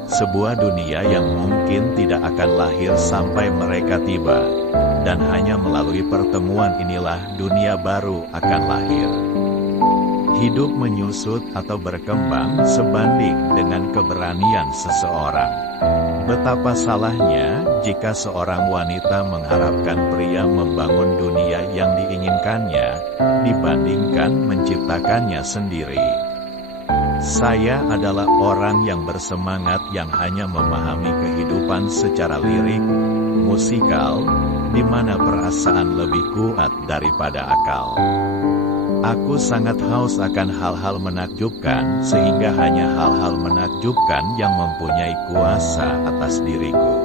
Sebuah dunia yang mungkin tidak akan lahir sampai mereka tiba. Dan hanya melalui pertemuan inilah dunia baru akan lahir. Hidup menyusut atau berkembang sebanding dengan keberanian seseorang. Betapa salahnya jika seorang wanita mengharapkan pria membangun dunia yang diinginkannya, dibandingkan menciptakannya sendiri. Saya adalah orang yang bersemangat yang hanya memahami kehidupan secara lirik, musikal, di mana perasaan lebih kuat daripada akal. Aku sangat haus akan hal-hal menakjubkan, sehingga hanya hal-hal menakjubkan yang mempunyai kuasa atas diriku.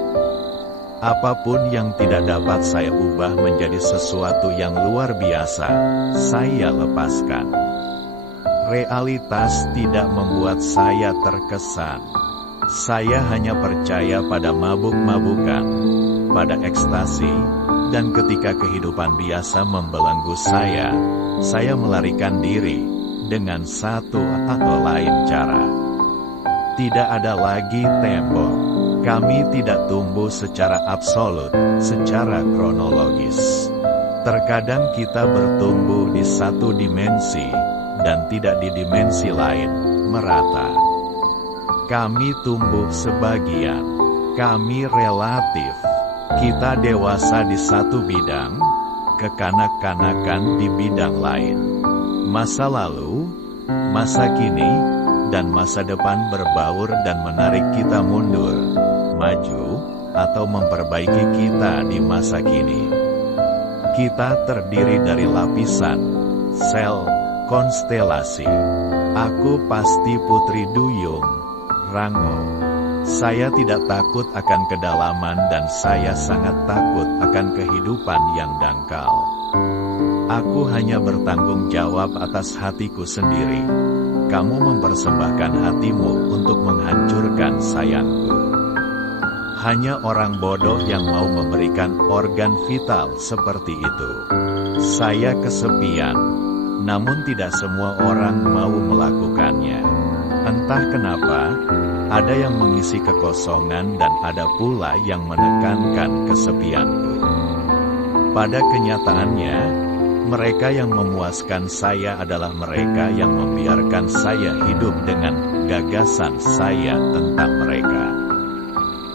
Apapun yang tidak dapat saya ubah menjadi sesuatu yang luar biasa, saya lepaskan. Realitas tidak membuat saya terkesan. Saya hanya percaya pada mabuk-mabukan, pada ekstasi, dan ketika kehidupan biasa membelenggu saya melarikan diri dengan satu atau lain cara. Tidak ada lagi tembok. Kami tidak tumbuh secara absolut, secara kronologis. Terkadang kita bertumbuh di satu dimensi, dan tidak di dimensi lain, merata. Kami tumbuh sebagian. Kami relatif. Kita dewasa di satu bidang, kekanak-kanakan di bidang lain. Masa lalu, masa kini, dan masa depan berbaur dan menarik kita mundur, maju, atau memperbaiki kita di masa kini. Kita terdiri dari lapisan, sel, konstelasi. Aku pasti Putri Duyung, Rango. Saya tidak takut akan kedalaman dan saya sangat takut akan kehidupan yang dangkal. Aku hanya bertanggung jawab atas hatiku sendiri. Kamu mempersembahkan hatimu untuk menghancurkan sayangku. Hanya orang bodoh yang mau memberikan organ vital seperti itu. Saya kesepian, namun tidak semua orang mau melakukannya. Entah kenapa, ada yang mengisi kekosongan dan ada pula yang menekankan kesepianku. Pada kenyataannya, mereka yang memuaskan saya adalah mereka yang membiarkan saya hidup dengan gagasan saya tentang mereka.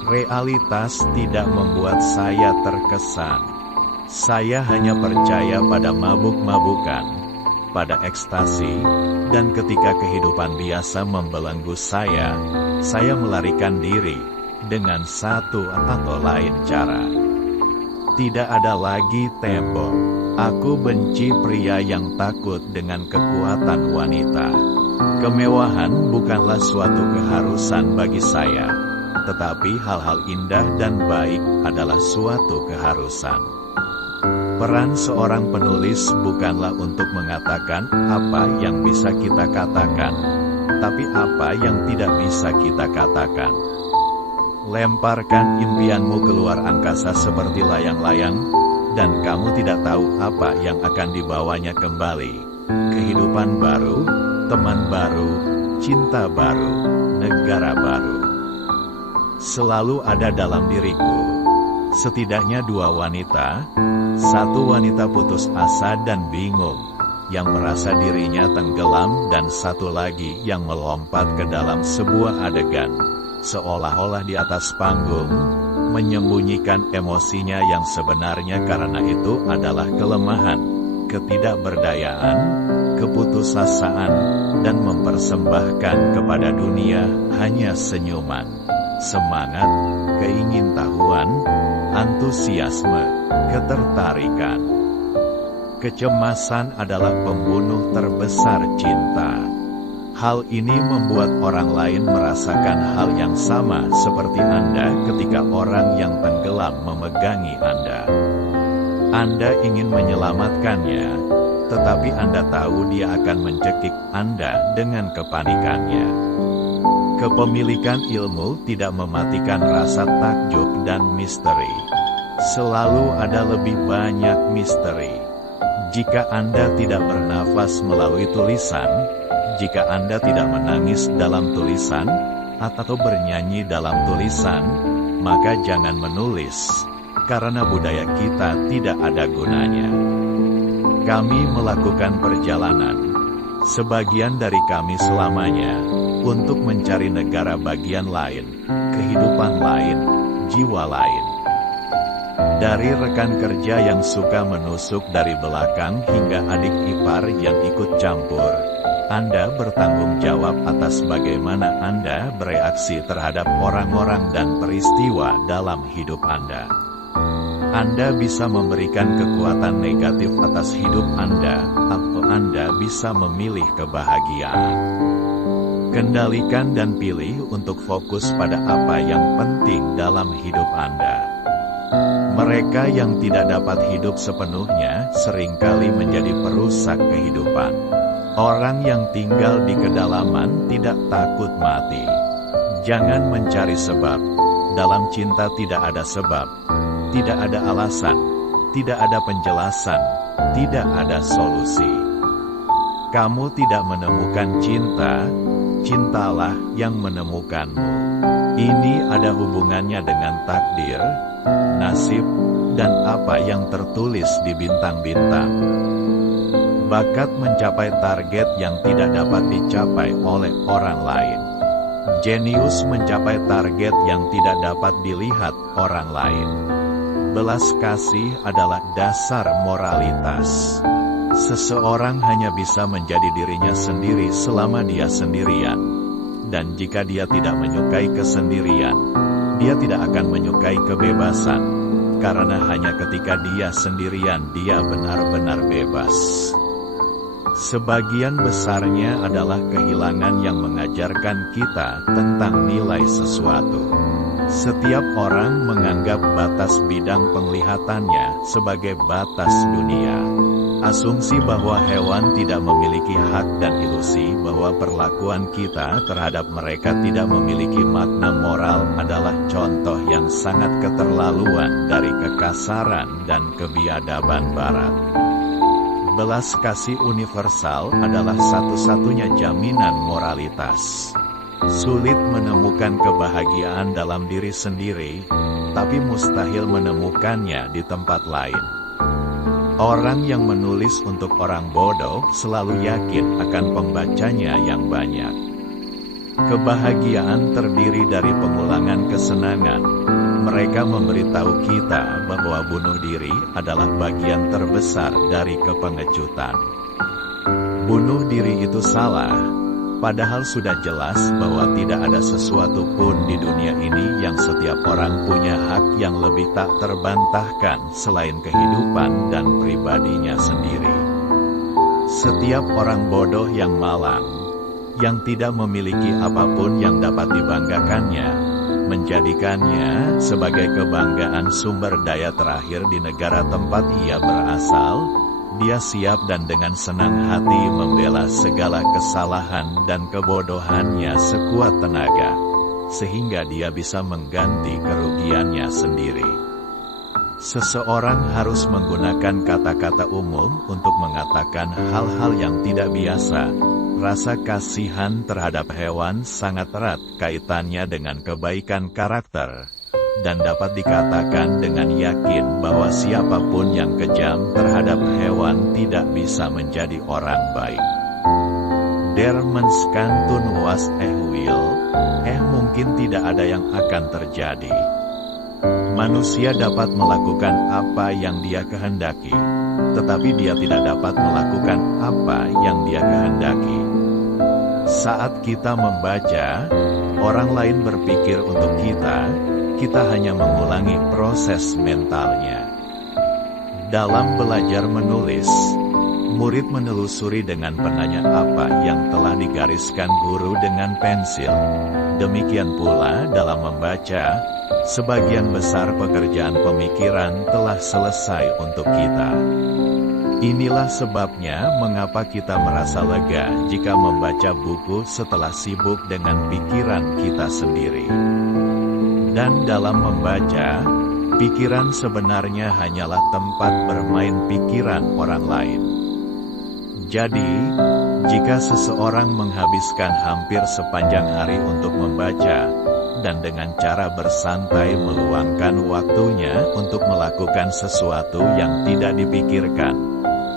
Realitas tidak membuat saya terkesan. Saya hanya percaya pada mabuk-mabukan, pada ekstasi, dan ketika kehidupan biasa membelenggu saya melarikan diri dengan satu atau lain cara. Tidak ada lagi tembok. Aku benci pria yang takut dengan kekuatan wanita. Kemewahan bukanlah suatu keharusan bagi saya, tetapi hal-hal indah dan baik adalah suatu keharusan. Peran seorang penulis bukanlah untuk mengatakan apa yang bisa kita katakan, tapi apa yang tidak bisa kita katakan. Lemparkan impianmu keluar angkasa seperti layang-layang, dan kamu tidak tahu apa yang akan dibawanya kembali. Kehidupan baru, teman baru, cinta baru, negara baru. Selalu ada dalam diriku. Setidaknya dua wanita, satu wanita putus asa dan bingung, yang merasa dirinya tenggelam, dan satu lagi yang melompat ke dalam sebuah adegan, seolah-olah di atas panggung, menyembunyikan emosinya yang sebenarnya karena itu adalah kelemahan, ketidakberdayaan, keputusasaan, dan mempersembahkan kepada dunia hanya senyuman, semangat, keingintahuan, antusiasme, ketertarikan. Kecemasan adalah pembunuh terbesar cinta. Hal ini membuat orang lain merasakan hal yang sama seperti Anda ketika orang yang tenggelam memegangi Anda. Anda ingin menyelamatkannya, tetapi Anda tahu dia akan mencekik Anda dengan kepanikannya. Kepemilikan ilmu tidak mematikan rasa takjub dan misteri. Selalu ada lebih banyak misteri. Jika Anda tidak bernafas melalui tulisan, jika Anda tidak menangis dalam tulisan, atau bernyanyi dalam tulisan, maka jangan menulis, karena budaya kita tidak ada gunanya. Kami melakukan perjalanan, sebagian dari kami selamanya, untuk mencari negara bagian lain, kehidupan lain, jiwa lain. Dari rekan kerja yang suka menusuk dari belakang hingga adik ipar yang ikut campur, Anda bertanggung jawab atas bagaimana Anda bereaksi terhadap orang-orang dan peristiwa dalam hidup Anda. Anda bisa memberikan kekuatan negatif atas hidup Anda, atau Anda bisa memilih kebahagiaan. Kendalikan dan pilih untuk fokus pada apa yang penting dalam hidup Anda. Mereka yang tidak dapat hidup sepenuhnya seringkali menjadi perusak kehidupan. Orang yang tinggal di kedalaman tidak takut mati. Jangan mencari sebab. Dalam cinta tidak ada sebab, tidak ada alasan, tidak ada penjelasan, tidak ada solusi. Kamu tidak menemukan cinta, cintalah yang menemukanmu. Ini ada hubungannya dengan takdir, nasib, dan apa yang tertulis di bintang-bintang. Bakat mencapai target yang tidak dapat dicapai oleh orang lain. Jenius mencapai target yang tidak dapat dilihat orang lain. Belas kasih adalah dasar moralitas. Seseorang hanya bisa menjadi dirinya sendiri selama dia sendirian. Dan jika dia tidak menyukai kesendirian, dia tidak akan menyukai kebebasan. Karena hanya ketika dia sendirian dia benar-benar bebas. Sebagian besarnya adalah kehilangan yang mengajarkan kita tentang nilai sesuatu. Setiap orang menganggap batas bidang penglihatannya sebagai batas dunia. Asumsi bahwa hewan tidak memiliki hak dan ilusi bahwa perlakuan kita terhadap mereka tidak memiliki makna moral adalah contoh yang sangat keterlaluan dari kekasaran dan kebiadaban Barat. Belas kasih universal adalah satu-satunya jaminan moralitas. Sulit menemukan kebahagiaan dalam diri sendiri, tapi mustahil menemukannya di tempat lain. Orang yang menulis untuk orang bodoh selalu yakin akan pembacanya yang banyak. Kebahagiaan terdiri dari pengulangan kesenangan. Mereka memberitahu kita bahwa bunuh diri adalah bagian terbesar dari kepengecutan. Bunuh diri itu salah, padahal sudah jelas bahwa tidak ada sesuatu pun di dunia ini yang setiap orang punya hak yang lebih tak terbantahkan selain kehidupan dan pribadinya sendiri. Setiap orang bodoh yang malang, yang tidak memiliki apapun yang dapat dibanggakannya, menjadikannya sebagai kebanggaan sumber daya terakhir di negara tempat ia berasal, dia siap dan dengan senang hati membela segala kesalahan dan kebodohannya sekuat tenaga, sehingga dia bisa mengganti kerugiannya sendiri. Seseorang harus menggunakan kata-kata umum untuk mengatakan hal-hal yang tidak biasa. Rasa kasihan terhadap hewan sangat erat kaitannya dengan kebaikan karakter, dan dapat dikatakan dengan yakin bahwa siapapun yang kejam terhadap hewan tidak bisa menjadi orang baik. Der menskantun was will, mungkin tidak ada yang akan terjadi. Manusia dapat melakukan apa yang dia kehendaki, tetapi dia tidak dapat melakukan apa yang dia kehendaki. Saat kita membaca, orang lain berpikir untuk kita hanya mengulangi proses mentalnya. Dalam belajar menulis, murid menelusuri dengan penanya apa yang telah digariskan guru dengan pensil. Demikian pula dalam membaca, sebagian besar pekerjaan pemikiran telah selesai untuk kita. Inilah sebabnya mengapa kita merasa lega jika membaca buku setelah sibuk dengan pikiran kita sendiri. Dan dalam membaca, pikiran sebenarnya hanyalah tempat bermain pikiran orang lain. Jadi, jika seseorang menghabiskan hampir sepanjang hari untuk membaca, dan dengan cara bersantai meluangkan waktunya untuk melakukan sesuatu yang tidak dipikirkan,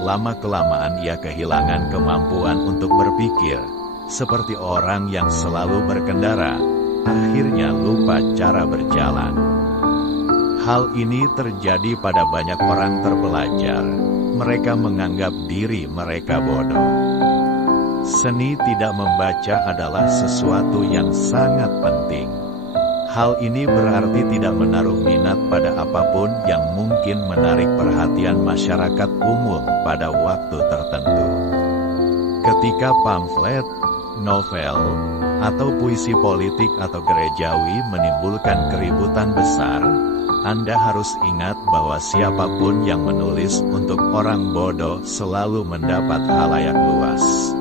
lama-kelamaan ia kehilangan kemampuan untuk berpikir, seperti orang yang selalu berkendara, akhirnya lupa cara berjalan. Hal ini terjadi pada banyak orang terpelajar. Mereka menganggap diri mereka bodoh. Seni tidak membaca adalah sesuatu yang sangat penting. Hal ini berarti tidak menaruh minat pada apapun yang mungkin menarik perhatian masyarakat umum pada waktu tertentu. Ketika pamflet, novel, atau puisi politik atau gerejawi menimbulkan keributan besar, Anda harus ingat bahwa siapapun yang menulis untuk orang bodoh selalu mendapat khalayak luas.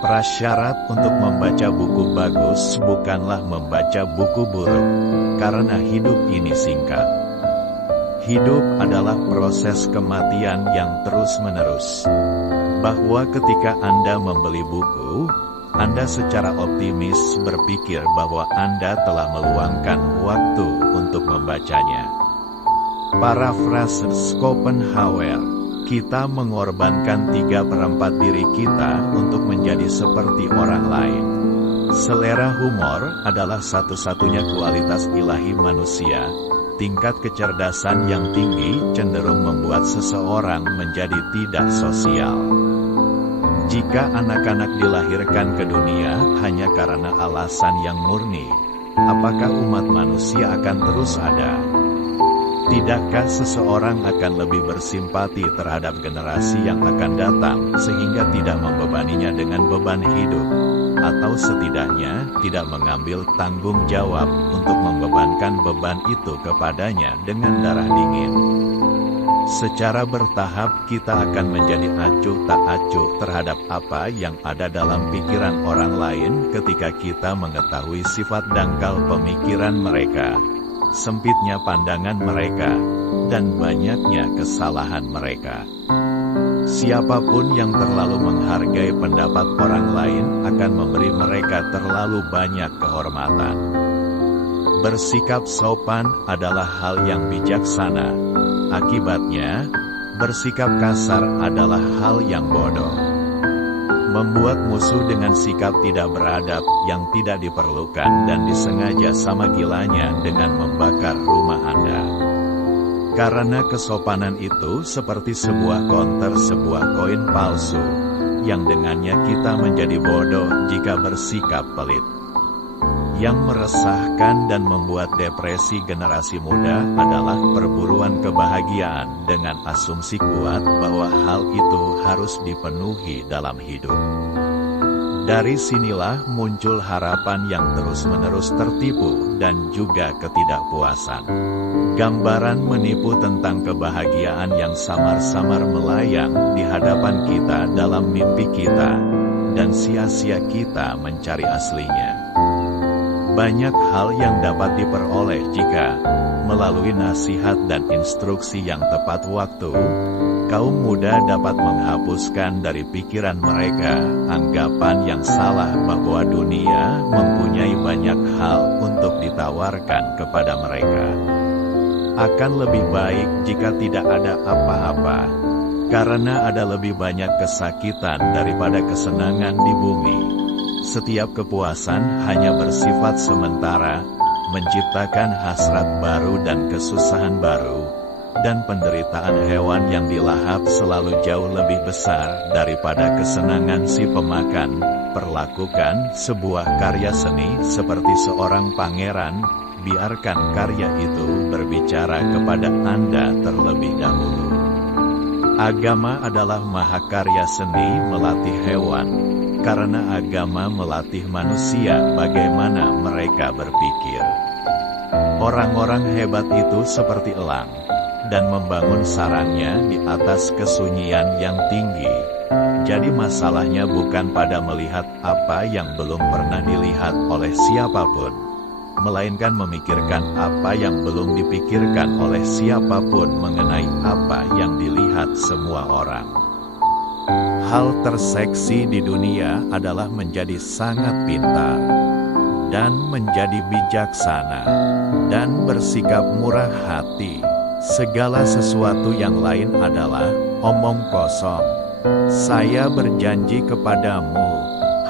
Prasyarat untuk membaca buku bagus bukanlah membaca buku buruk, karena hidup ini singkat. Hidup adalah proses kematian yang terus-menerus. Bahwa ketika Anda membeli buku, Anda secara optimis berpikir bahwa Anda telah meluangkan waktu untuk membacanya. Parafrase Schopenhauer, kita mengorbankan 3/4 diri kita untuk menjadi seperti orang lain. Selera humor adalah satu-satunya kualitas ilahi manusia. Tingkat kecerdasan yang tinggi cenderung membuat seseorang menjadi tidak sosial. Jika anak-anak dilahirkan ke dunia hanya karena alasan yang murni, apakah umat manusia akan terus ada? Tidakkah seseorang akan lebih bersimpati terhadap generasi yang akan datang sehingga tidak membebaninya dengan beban hidup, atau setidaknya tidak mengambil tanggung jawab untuk membebankan beban itu kepadanya dengan darah dingin? Secara bertahap kita akan menjadi acuh tak acuh terhadap apa yang ada dalam pikiran orang lain ketika kita mengetahui sifat dangkal pemikiran mereka, sempitnya pandangan mereka, dan banyaknya kesalahan mereka. Siapapun yang terlalu menghargai pendapat orang lain akan memberi mereka terlalu banyak kehormatan. Bersikap sopan adalah hal yang bijaksana. Akibatnya, bersikap kasar adalah hal yang bodoh. Membuat musuh dengan sikap tidak beradab yang tidak diperlukan dan disengaja sama gilanya dengan membakar rumah Anda. Karena kesopanan itu seperti sebuah konter sebuah koin palsu, yang dengannya kita menjadi bodoh jika bersikap pelit. Yang meresahkan dan membuat depresi generasi muda adalah perburuan kebahagiaan dengan asumsi kuat bahwa hal itu harus dipenuhi dalam hidup. Dari sinilah muncul harapan yang terus-menerus tertipu dan juga ketidakpuasan. Gambaran menipu tentang kebahagiaan yang samar-samar melayang di hadapan kita dalam mimpi kita, dan sia-sia kita mencari aslinya. Banyak hal yang dapat diperoleh jika, melalui nasihat dan instruksi yang tepat waktu, kaum muda dapat menghapuskan dari pikiran mereka anggapan yang salah bahwa dunia mempunyai banyak hal untuk ditawarkan kepada mereka. Akan lebih baik jika tidak ada apa-apa, karena ada lebih banyak kesakitan daripada kesenangan di bumi. Setiap kepuasan hanya bersifat sementara, menciptakan hasrat baru dan kesusahan baru, dan penderitaan hewan yang dilahap selalu jauh lebih besar daripada kesenangan si pemakan. Perlakukan sebuah karya seni seperti seorang pangeran, biarkan karya itu berbicara kepada Anda terlebih dahulu. Agama adalah mahakarya seni melatih hewan, karena agama melatih manusia bagaimana mereka berpikir. Orang-orang hebat itu seperti elang, dan membangun sarangnya di atas kesunyian yang tinggi. Jadi masalahnya bukan pada melihat apa yang belum pernah dilihat oleh siapapun, melainkan memikirkan apa yang belum dipikirkan oleh siapapun mengenai apa yang dilihat semua orang. Hal terseksi di dunia adalah menjadi sangat pintar, dan menjadi bijaksana, dan bersikap murah hati. Segala sesuatu yang lain adalah omong kosong. Saya berjanji kepadamu,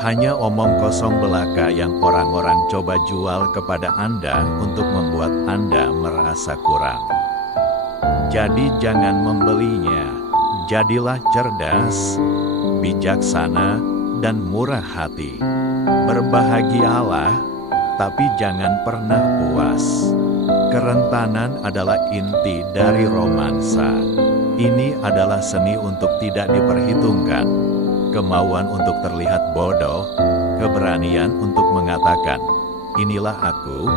Hanya omong kosong belaka yang orang-orang coba jual kepada Anda untuk membuat Anda merasa kurang. Jadi jangan membelinya. Jadilah cerdas, bijaksana, dan murah hati. Berbahagialah, tapi jangan pernah puas. Kerentanan adalah inti dari romansa. Ini adalah seni untuk tidak diperhitungkan, kemauan untuk terlihat bodoh, keberanian untuk mengatakan, "Inilah aku,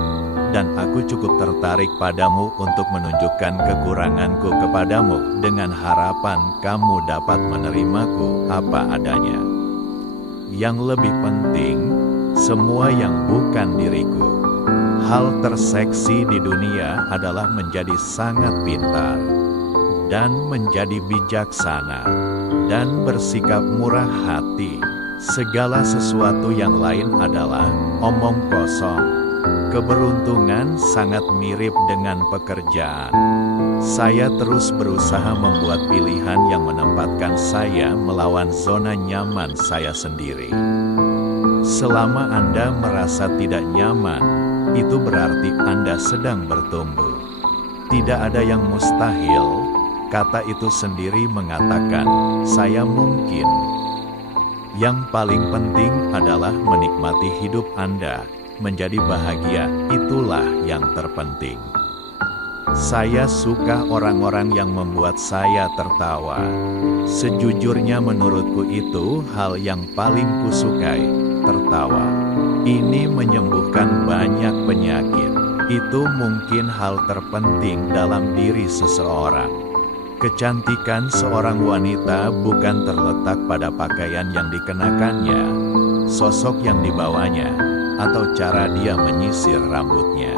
dan aku cukup tertarik padamu untuk menunjukkan kekuranganku kepadamu dengan harapan kamu dapat menerimaku apa adanya." Yang lebih penting, semua yang bukan diriku. Hal terseksi di dunia adalah menjadi sangat pintar, dan menjadi bijaksana, dan bersikap murah hati. Segala sesuatu yang lain adalah omong kosong. Keberuntungan sangat mirip dengan pekerjaan. Saya terus berusaha membuat pilihan yang menempatkan saya melawan zona nyaman saya sendiri. Selama Anda merasa tidak nyaman, itu berarti Anda sedang bertumbuh. Tidak ada yang mustahil, kata itu sendiri mengatakan, saya mungkin. Yang paling penting adalah menikmati hidup Anda, menjadi bahagia, itulah yang terpenting. Saya suka orang-orang yang membuat saya tertawa. Sejujurnya menurutku itu hal yang paling kusukai, tertawa. Ini menyembuhkan banyak penyakit. Itu mungkin hal terpenting dalam diri seseorang. Kecantikan seorang wanita bukan terletak pada pakaian yang dikenakannya, sosok yang dibawanya, atau cara dia menyisir rambutnya.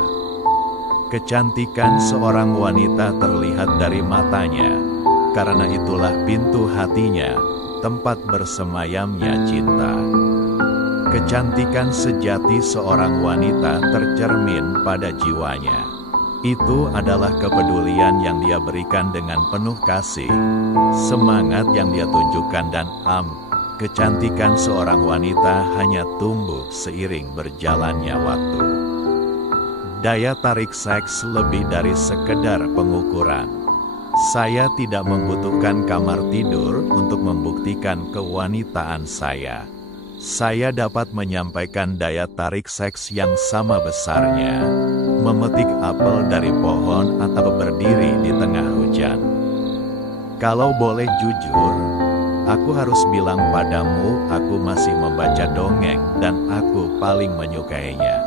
Kecantikan seorang wanita terlihat dari matanya, karena itulah pintu hatinya, tempat bersemayamnya cinta. Kecantikan sejati seorang wanita tercermin pada jiwanya. Itu adalah kepedulian yang dia berikan dengan penuh kasih, semangat yang dia tunjukkan dan kecantikan seorang wanita hanya tumbuh seiring berjalannya waktu. Daya tarik seks lebih dari sekedar pengukuran. Saya tidak membutuhkan kamar tidur untuk membuktikan kewanitaan saya. Saya dapat menyampaikan daya tarik seks yang sama besarnya, memetik apel dari pohon atau berdiri di tengah hujan. Kalau boleh jujur, aku harus bilang padamu, aku masih membaca dongeng dan aku paling menyukainya.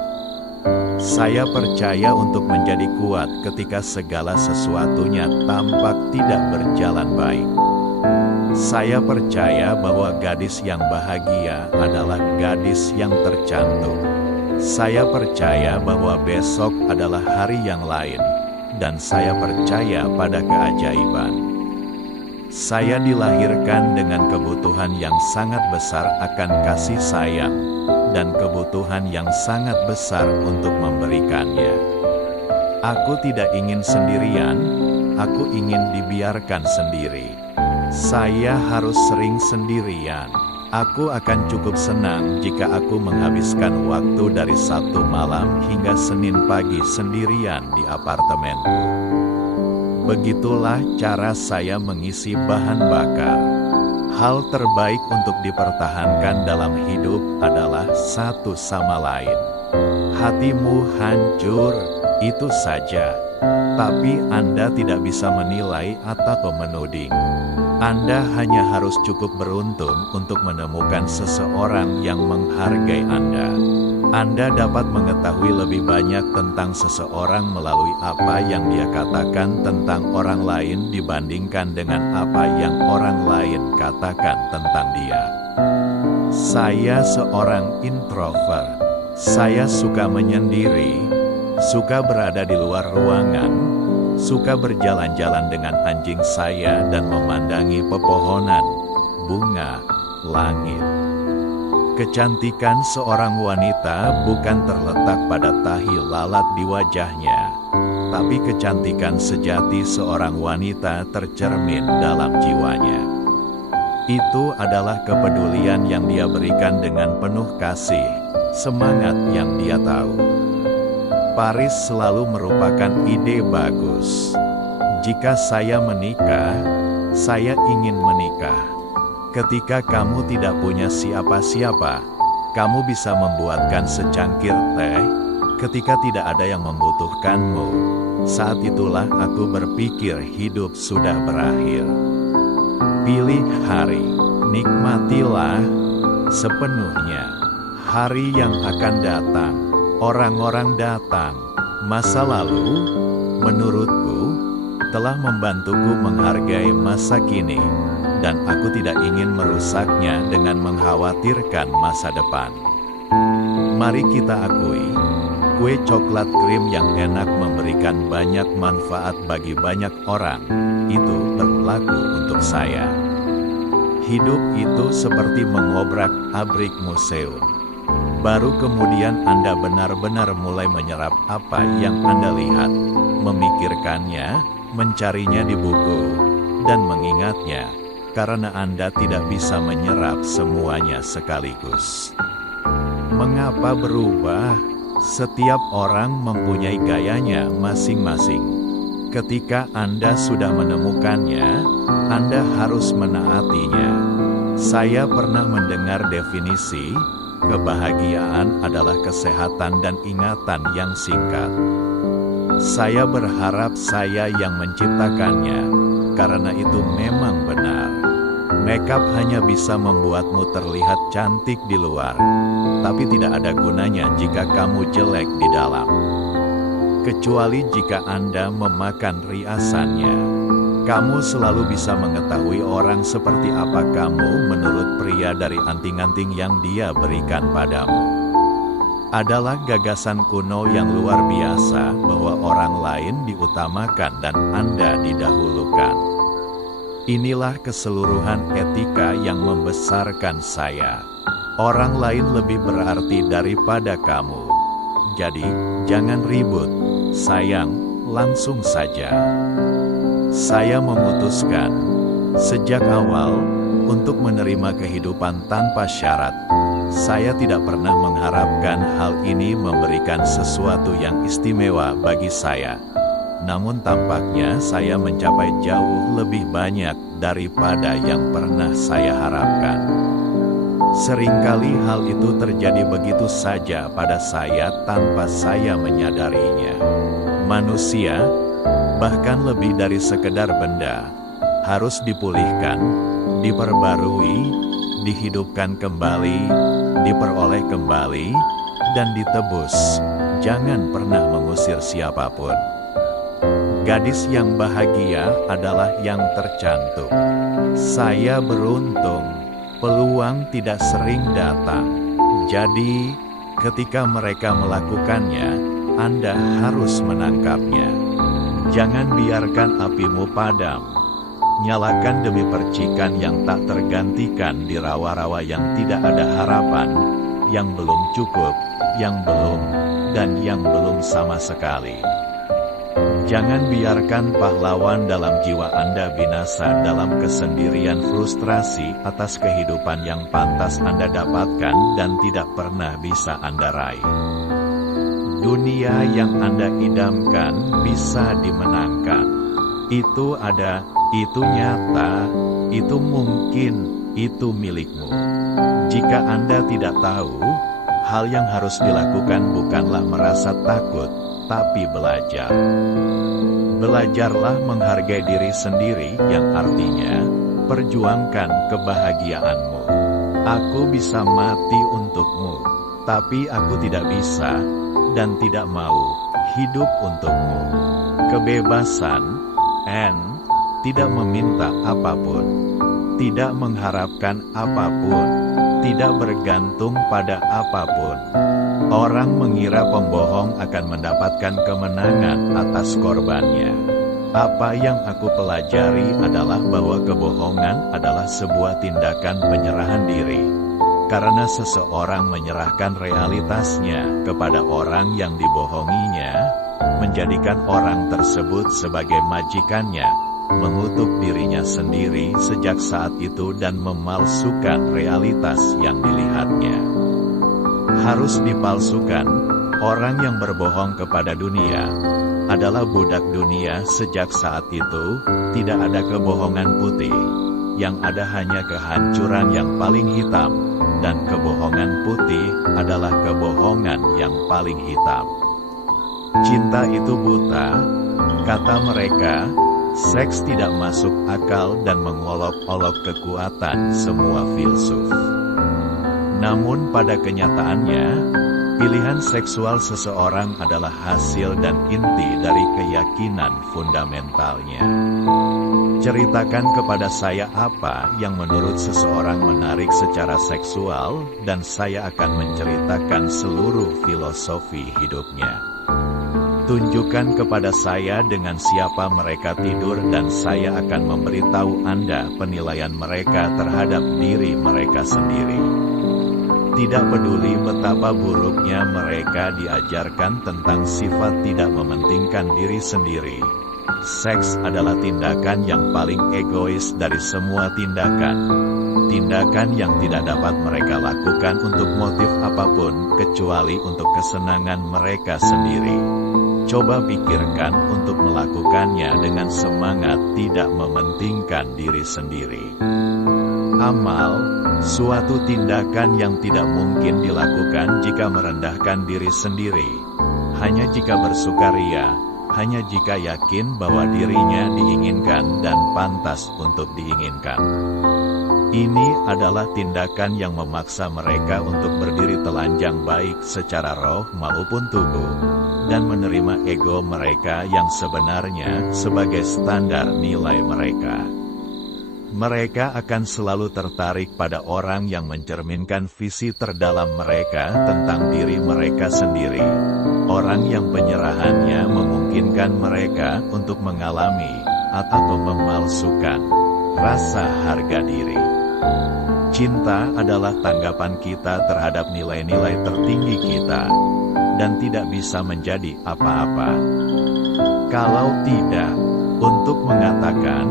Saya percaya untuk menjadi kuat ketika segala sesuatunya tampak tidak berjalan baik. Saya percaya bahwa gadis yang bahagia adalah gadis yang tercantum. Saya percaya bahwa besok adalah hari yang lain, dan saya percaya pada keajaiban. Saya dilahirkan dengan kebutuhan yang sangat besar akan kasih sayang, dan kebutuhan yang sangat besar untuk memberikannya. Aku tidak ingin sendirian, aku ingin dibiarkan sendiri. Saya harus sering sendirian. Aku akan cukup senang jika aku menghabiskan waktu dari Sabtu malam hingga Senin pagi sendirian di apartemenku. Begitulah cara saya mengisi bahan bakar. Hal terbaik untuk dipertahankan dalam hidup adalah satu sama lain. Hatimu hancur, itu saja. Tapi Anda tidak bisa menilai atau menuding. Anda hanya harus cukup beruntung untuk menemukan seseorang yang menghargai Anda. Anda dapat mengetahui lebih banyak tentang seseorang melalui apa yang dia katakan tentang orang lain dibandingkan dengan apa yang orang lain katakan tentang dia. Saya seorang introvert. Saya suka menyendiri, suka berada di luar ruangan, suka berjalan-jalan dengan anjing saya dan memandangi pepohonan, bunga, langit. Kecantikan seorang wanita bukan terletak pada tahi lalat di wajahnya, tapi kecantikan sejati seorang wanita tercermin dalam jiwanya. Itu adalah kepedulian yang dia berikan dengan penuh kasih, semangat yang dia tahu. Paris selalu merupakan ide bagus. Jika saya menikah, saya ingin menikah. Ketika kamu tidak punya siapa-siapa, kamu bisa membuatkan secangkir teh. Ketika tidak ada yang membutuhkanmu, saat itulah aku berpikir hidup sudah berakhir. Pilih hari, nikmatilah sepenuhnya hari yang akan datang. Orang-orang datang, masa lalu, menurutku, telah membantuku menghargai masa kini, dan aku tidak ingin merusaknya dengan mengkhawatirkan masa depan. Mari kita akui, kue coklat krim yang enak memberikan banyak manfaat bagi banyak orang, itu berlaku untuk saya. Hidup itu seperti mengobrak-abrik museum. Baru kemudian Anda benar-benar mulai menyerap apa yang Anda lihat, memikirkannya, mencarinya di buku, dan mengingatnya, karena Anda tidak bisa menyerap semuanya sekaligus. Mengapa berubah? Setiap orang mempunyai gayanya masing-masing. Ketika Anda sudah menemukannya, Anda harus menaatinya. Saya pernah mendengar definisi, kebahagiaan adalah kesehatan dan ingatan yang singkat. Saya berharap saya yang menciptakannya, karena itu memang benar. Makeup hanya bisa membuatmu terlihat cantik di luar, tapi tidak ada gunanya jika kamu jelek di dalam. Kecuali jika Anda memakan riasannya. Kamu selalu bisa mengetahui orang seperti apa kamu menurut pria dari anting-anting yang dia berikan padamu. Adalah gagasan kuno yang luar biasa bahwa orang lain diutamakan dan Anda didahulukan. Inilah keseluruhan etika yang membesarkan saya. Orang lain lebih berarti daripada kamu. Jadi, jangan ribut. Sayang, langsung saja. Saya memutuskan, sejak awal, untuk menerima kehidupan tanpa syarat. Saya tidak pernah mengharapkan hal ini memberikan sesuatu yang istimewa bagi saya. Namun tampaknya saya mencapai jauh lebih banyak daripada yang pernah saya harapkan. Seringkali hal itu terjadi begitu saja pada saya tanpa saya menyadarinya. Manusia, bahkan lebih dari sekedar benda, harus dipulihkan, diperbarui, dihidupkan kembali, diperoleh kembali, dan ditebus. Jangan pernah mengusir siapapun. Gadis yang bahagia adalah yang tercantik. Saya beruntung, peluang tidak sering datang. Jadi, ketika mereka melakukannya, Anda harus menangkapnya. Jangan biarkan apimu padam. Nyalakan demi percikan yang tak tergantikan di rawa-rawa yang tidak ada harapan, yang belum cukup, yang belum, dan yang belum sama sekali. Jangan biarkan pahlawan dalam jiwa Anda binasa dalam kesendirian frustrasi atas kehidupan yang pantas Anda dapatkan dan tidak pernah bisa Anda raih. Dunia yang Anda idamkan bisa dimenangkan. Itu ada, itu nyata, itu mungkin, itu milikmu. Jika Anda tidak tahu, hal yang harus dilakukan bukanlah merasa takut, tapi belajar. Belajarlah menghargai diri sendiri yang artinya, perjuangkan kebahagiaanmu. Aku bisa mati untukmu, tapi aku tidak bisa, dan tidak mau, hidup untukmu. Kebebasan, tidak meminta apapun, tidak mengharapkan apapun, tidak bergantung pada apapun. Orang mengira pembohong akan mendapatkan kemenangan atas korbannya. Apa yang aku pelajari adalah bahwa kebohongan adalah sebuah tindakan penyerahan diri. Karena seseorang menyerahkan realitasnya kepada orang yang dibohonginya, menjadikan orang tersebut sebagai majikannya, mengutuk dirinya sendiri sejak saat itu dan memalsukan realitas yang dilihatnya. Harus dipalsukan, orang yang berbohong kepada dunia adalah budak dunia. Sejak saat itu, tidak ada kebohongan putih, yang ada hanya kehancuran yang paling hitam, dan kebohongan putih adalah kebohongan yang paling hitam. Cinta itu buta, kata mereka, seks tidak masuk akal dan mengolok-olok kekuatan semua filsuf. Namun pada kenyataannya, pilihan seksual seseorang adalah hasil dan inti dari keyakinan fundamentalnya. Ceritakan kepada saya apa yang menurut seseorang menarik secara seksual, dan saya akan menceritakan seluruh filosofi hidupnya. Tunjukkan kepada saya dengan siapa mereka tidur dan saya akan memberitahu Anda penilaian mereka terhadap diri mereka sendiri. Tidak peduli betapa buruknya mereka diajarkan tentang sifat tidak mementingkan diri sendiri. Seks adalah tindakan yang paling egois dari semua tindakan. Tindakan yang tidak dapat mereka lakukan untuk motif apapun kecuali untuk kesenangan mereka sendiri. Coba pikirkan untuk melakukannya dengan semangat tidak mementingkan diri sendiri. Amal, suatu tindakan yang tidak mungkin dilakukan jika merendahkan diri sendiri. Hanya jika bersukaria, hanya jika yakin bahwa dirinya diinginkan dan pantas untuk diinginkan. Ini adalah tindakan yang memaksa mereka untuk berdiri telanjang baik secara roh maupun tubuh, dan menerima ego mereka yang sebenarnya sebagai standar nilai mereka. Mereka akan selalu tertarik pada orang yang mencerminkan visi terdalam mereka tentang diri mereka sendiri. Orang yang penyerahannya memungkinkan mereka untuk mengalami atau memalsukan rasa harga diri. Cinta adalah tanggapan kita terhadap nilai-nilai tertinggi kita, dan tidak bisa menjadi apa-apa kalau tidak. Untuk mengatakan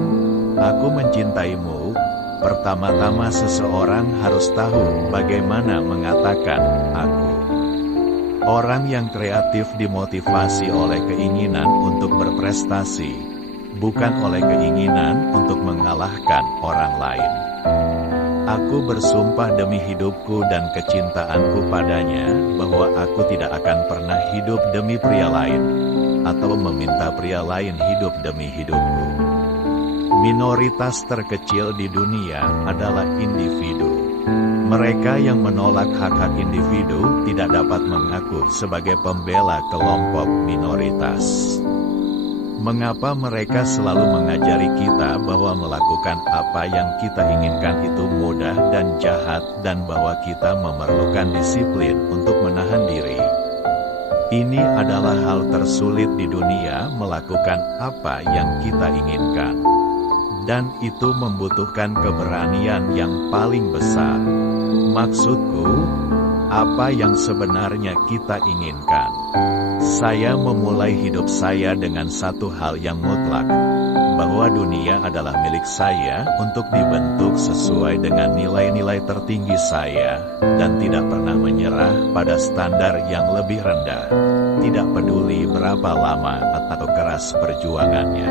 aku mencintaimu, pertama-tama seseorang harus tahu bagaimana mengatakan aku. Orang yang kreatif dimotivasi oleh keinginan untuk berprestasi, bukan oleh keinginan untuk mengalahkan orang lain. Aku bersumpah demi hidupku dan kecintaanku padanya, bahwa aku tidak akan pernah hidup demi pria lain, atau meminta pria lain hidup demi hidupku. Minoritas terkecil di dunia adalah individu. Mereka yang menolak hak-hak individu tidak dapat mengaku sebagai pembela kelompok minoritas. Mengapa mereka selalu mengajari kita bahwa melakukan apa yang kita inginkan itu mudah dan jahat, dan bahwa kita memerlukan disiplin untuk menahan diri? Ini adalah hal tersulit di dunia, melakukan apa yang kita inginkan. Dan itu membutuhkan keberanian yang paling besar. Maksudku, apa yang sebenarnya kita inginkan. Saya memulai hidup saya dengan satu hal yang mutlak, bahwa dunia adalah milik saya untuk dibentuk sesuai dengan nilai-nilai tertinggi saya, dan tidak pernah menyerah pada standar yang lebih rendah, tidak peduli berapa lama atau keras perjuangannya.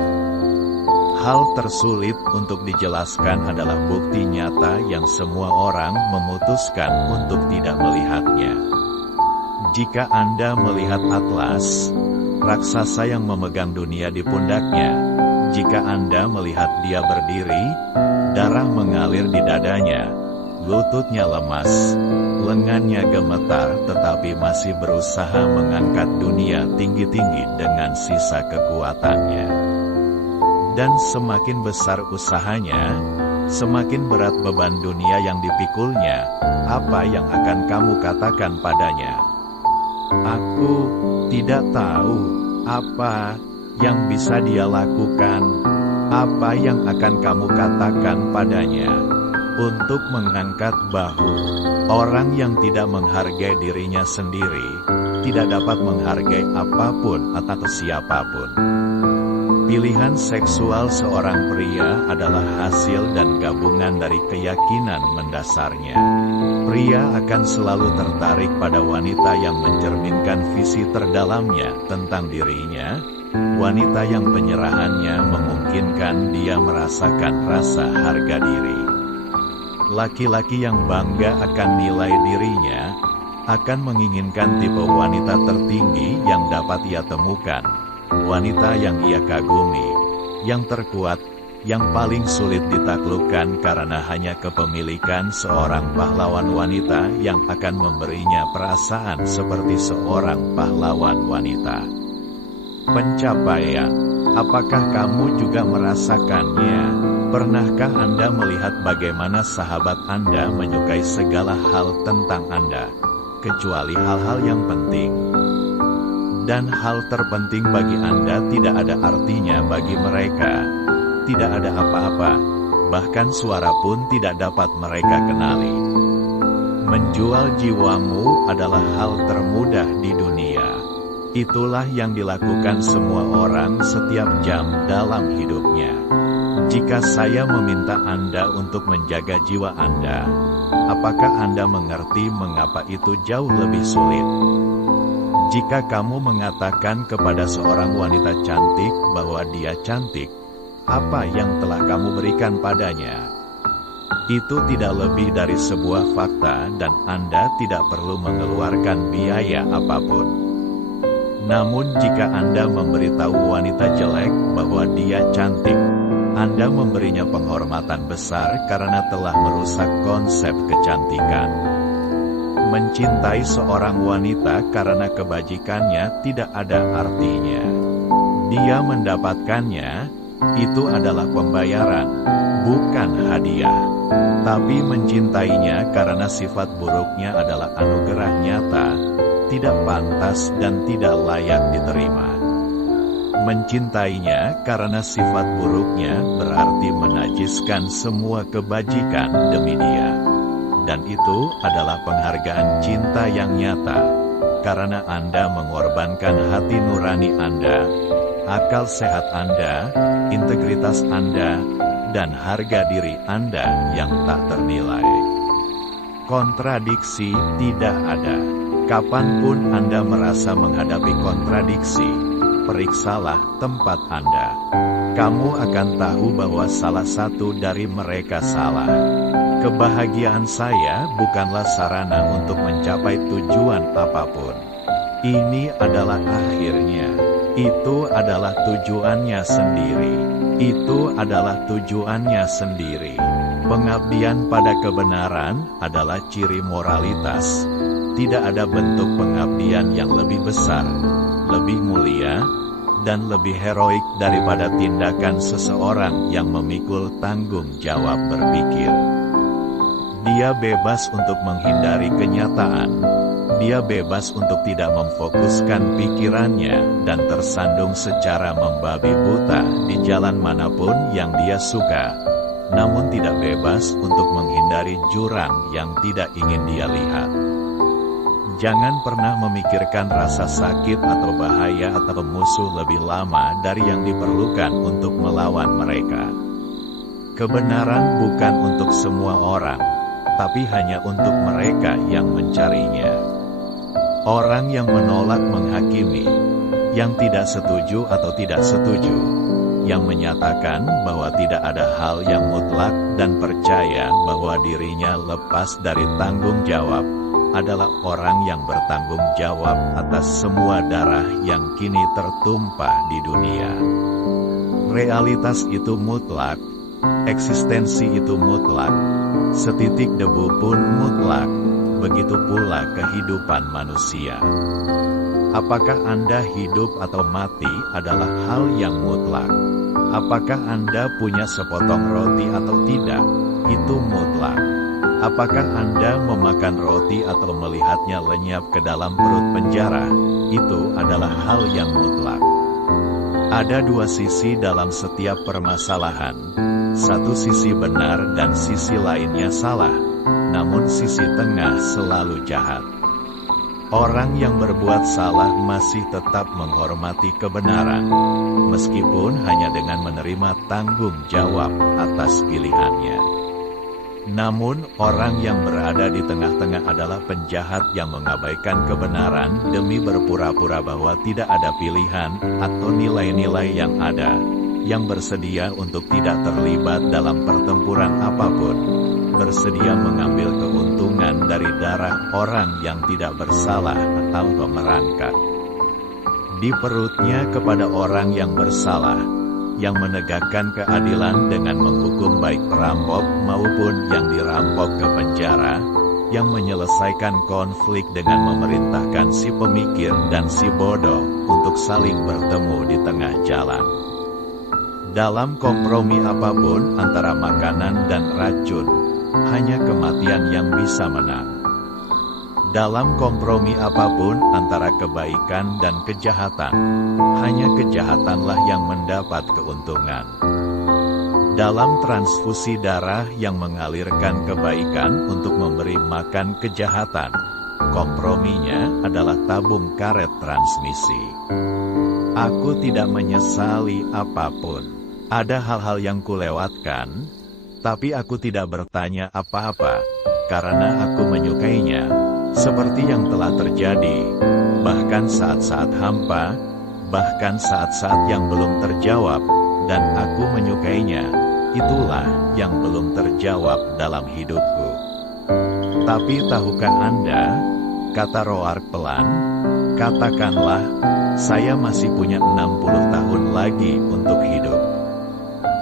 Hal tersulit untuk dijelaskan adalah bukti nyata yang semua orang memutuskan untuk tidak melihatnya. Jika Anda melihat Atlas, raksasa yang memegang dunia di pundaknya, jika Anda melihat dia berdiri, darah mengalir di dadanya, lututnya lemas, lengannya gemetar tetapi masih berusaha mengangkat dunia tinggi-tinggi dengan sisa kekuatannya. Dan semakin besar usahanya, semakin berat beban dunia yang dipikulnya, apa yang akan kamu katakan padanya? Aku tidak tahu apa yang bisa dia lakukan. Apa yang akan kamu katakan padanya? Untuk mengangkat bahu. Orang yang tidak menghargai dirinya sendiri tidak dapat menghargai apapun atau siapapun. Pilihan seksual seorang pria adalah hasil dan gabungan dari keyakinan mendasarnya. Pria akan selalu tertarik pada wanita yang mencerminkan visi terdalamnya tentang dirinya, wanita yang penyerahannya memungkinkan dia merasakan rasa harga diri. Laki-laki yang bangga akan nilai dirinya, akan menginginkan tipe wanita tertinggi yang dapat ia temukan. Wanita yang ia kagumi, yang terkuat, yang paling sulit ditaklukkan karena hanya kepemilikan seorang pahlawan wanita yang akan memberinya perasaan seperti seorang pahlawan wanita. Pencapaian, apakah kamu juga merasakannya? Pernahkah Anda melihat bagaimana sahabat Anda menyukai segala hal tentang Anda, kecuali hal-hal yang penting? Dan hal terpenting bagi Anda tidak ada artinya bagi mereka. Tidak ada apa-apa, bahkan suara pun tidak dapat mereka kenali. Menjual jiwamu adalah hal termudah di dunia. Itulah yang dilakukan semua orang setiap jam dalam hidupnya. Jika saya meminta Anda untuk menjaga jiwa Anda, apakah Anda mengerti mengapa itu jauh lebih sulit? Jika kamu mengatakan kepada seorang wanita cantik bahwa dia cantik, apa yang telah kamu berikan padanya? Itu tidak lebih dari sebuah fakta dan Anda tidak perlu mengeluarkan biaya apapun. Namun jika Anda memberitahu wanita jelek bahwa dia cantik, Anda memberinya penghormatan besar karena telah merusak konsep kecantikan. Mencintai seorang wanita karena kebajikannya tidak ada artinya. Dia mendapatkannya, itu adalah pembayaran, bukan hadiah. Tapi mencintainya karena sifat buruknya adalah anugerah nyata, tidak pantas dan tidak layak diterima. Mencintainya karena sifat buruknya berarti menajiskan semua kebajikan demi dia. Dan itu adalah penghargaan cinta yang nyata, karena Anda mengorbankan hati nurani Anda, akal sehat Anda, integritas Anda, dan harga diri Anda yang tak ternilai. Kontradiksi tidak ada. Kapanpun Anda merasa menghadapi kontradiksi, periksalah tempat Anda. Kamu akan tahu bahwa salah satu dari mereka salah. Kebahagiaan saya bukanlah sarana untuk mencapai tujuan apapun. Ini adalah akhirnya. Itu adalah tujuannya sendiri. Itu adalah tujuannya sendiri. Pengabdian pada kebenaran adalah ciri moralitas. Tidak ada bentuk pengabdian yang lebih besar, lebih mulia, dan lebih heroik daripada tindakan seseorang yang memikul tanggung jawab berpikir. Dia bebas untuk menghindari kenyataan. Dia bebas untuk tidak memfokuskan pikirannya dan tersandung secara membabi buta di jalan manapun yang dia suka, namun tidak bebas untuk menghindari jurang yang tidak ingin dia lihat. Jangan pernah memikirkan rasa sakit atau bahaya atau musuh lebih lama dari yang diperlukan untuk melawan mereka. Kebenaran bukan untuk semua orang, tapi hanya untuk mereka yang mencarinya. Orang yang menolak menghakimi, yang tidak setuju atau tidak setuju, yang menyatakan bahwa tidak ada hal yang mutlak dan percaya bahwa dirinya lepas dari tanggung jawab, adalah orang yang bertanggung jawab atas semua darah yang kini tertumpah di dunia. Realitas itu mutlak, eksistensi itu mutlak, setitik debu pun mutlak, begitu pula kehidupan manusia. Apakah Anda hidup atau mati adalah hal yang mutlak. Apakah Anda punya sepotong roti atau tidak, itu mutlak. Apakah Anda memakan roti atau melihatnya lenyap ke dalam perut penjara, itu adalah hal yang mutlak. Ada dua sisi dalam setiap permasalahan. Satu sisi benar dan sisi lainnya salah, namun sisi tengah selalu jahat. Orang yang berbuat salah masih tetap menghormati kebenaran, meskipun hanya dengan menerima tanggung jawab atas pilihannya. Namun, orang yang berada di tengah-tengah adalah penjahat yang mengabaikan kebenaran demi berpura-pura bahwa tidak ada pilihan atau nilai-nilai yang ada, yang bersedia untuk tidak terlibat dalam pertempuran apapun, bersedia mengambil keuntungan dari darah orang yang tidak bersalah atau pemerangkap di perutnya kepada orang yang bersalah, yang menegakkan keadilan dengan menghukum baik perampok maupun yang dirampok ke penjara, yang menyelesaikan konflik dengan memerintahkan si pemikir dan si bodoh untuk saling bertemu di tengah jalan. Dalam kompromi apapun antara makanan dan racun, hanya kematian yang bisa menang. Dalam kompromi apapun antara kebaikan dan kejahatan, hanya kejahatanlah yang mendapat keuntungan. Dalam transfusi darah yang mengalirkan kebaikan untuk memberi makan kejahatan, komprominya adalah tabung karet transmisi. Aku tidak menyesali apapun. Ada hal-hal yang kulewatkan, tapi aku tidak bertanya apa-apa, karena aku menyukainya, seperti yang telah terjadi, bahkan saat-saat hampa, bahkan saat-saat yang belum terjawab, dan aku menyukainya, itulah yang belum terjawab dalam hidupku. Tapi tahukah Anda, kata Roark pelan, katakanlah, saya masih punya 60 tahun lagi untuk hidup.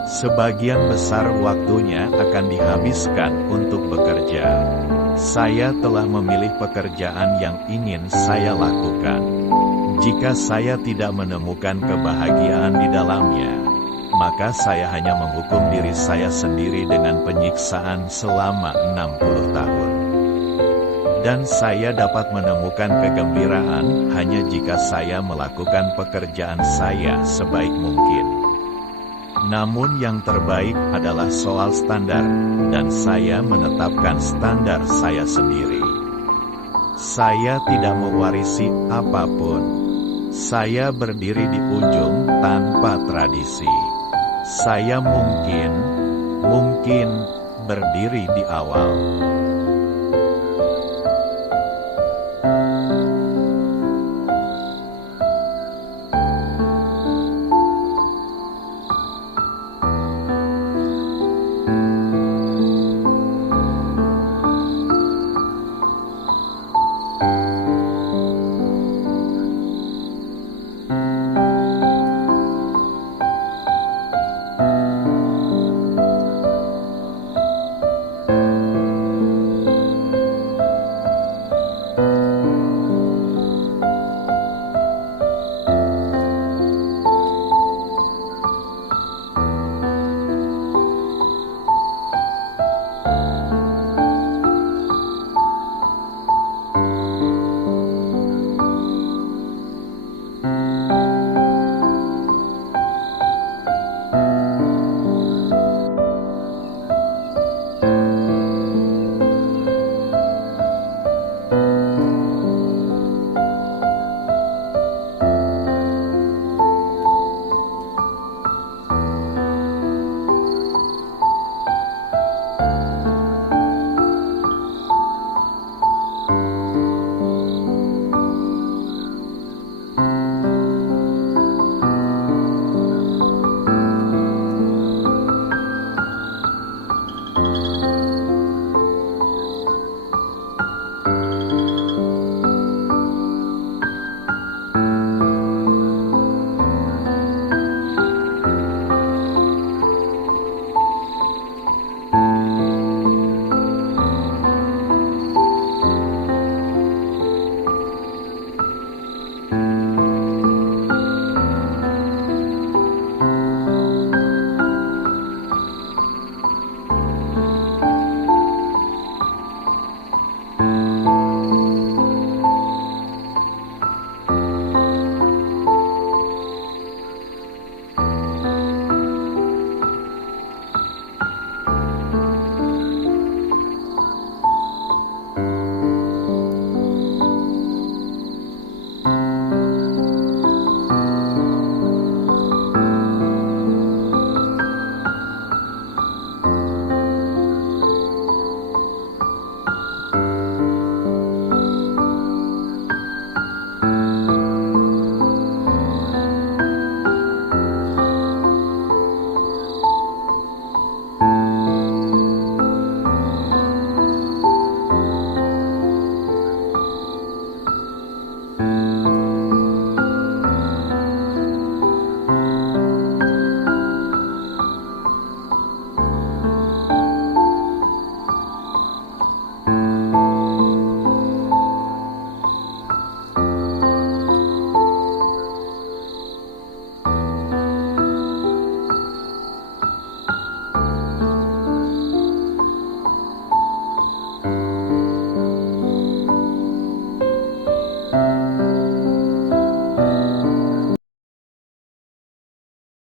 Sebagian besar waktunya akan dihabiskan untuk bekerja. Saya telah memilih pekerjaan yang ingin saya lakukan. Jika saya tidak menemukan kebahagiaan di dalamnya, maka saya hanya menghukum diri saya sendiri dengan penyiksaan selama 60 tahun. Dan saya dapat menemukan kegembiraan hanya jika saya melakukan pekerjaan saya sebaik mungkin. Namun yang terbaik adalah soal standar, dan saya menetapkan standar saya sendiri. Saya tidak mewarisi apapun. Saya berdiri di ujung tanpa tradisi. Saya mungkin berdiri di awal.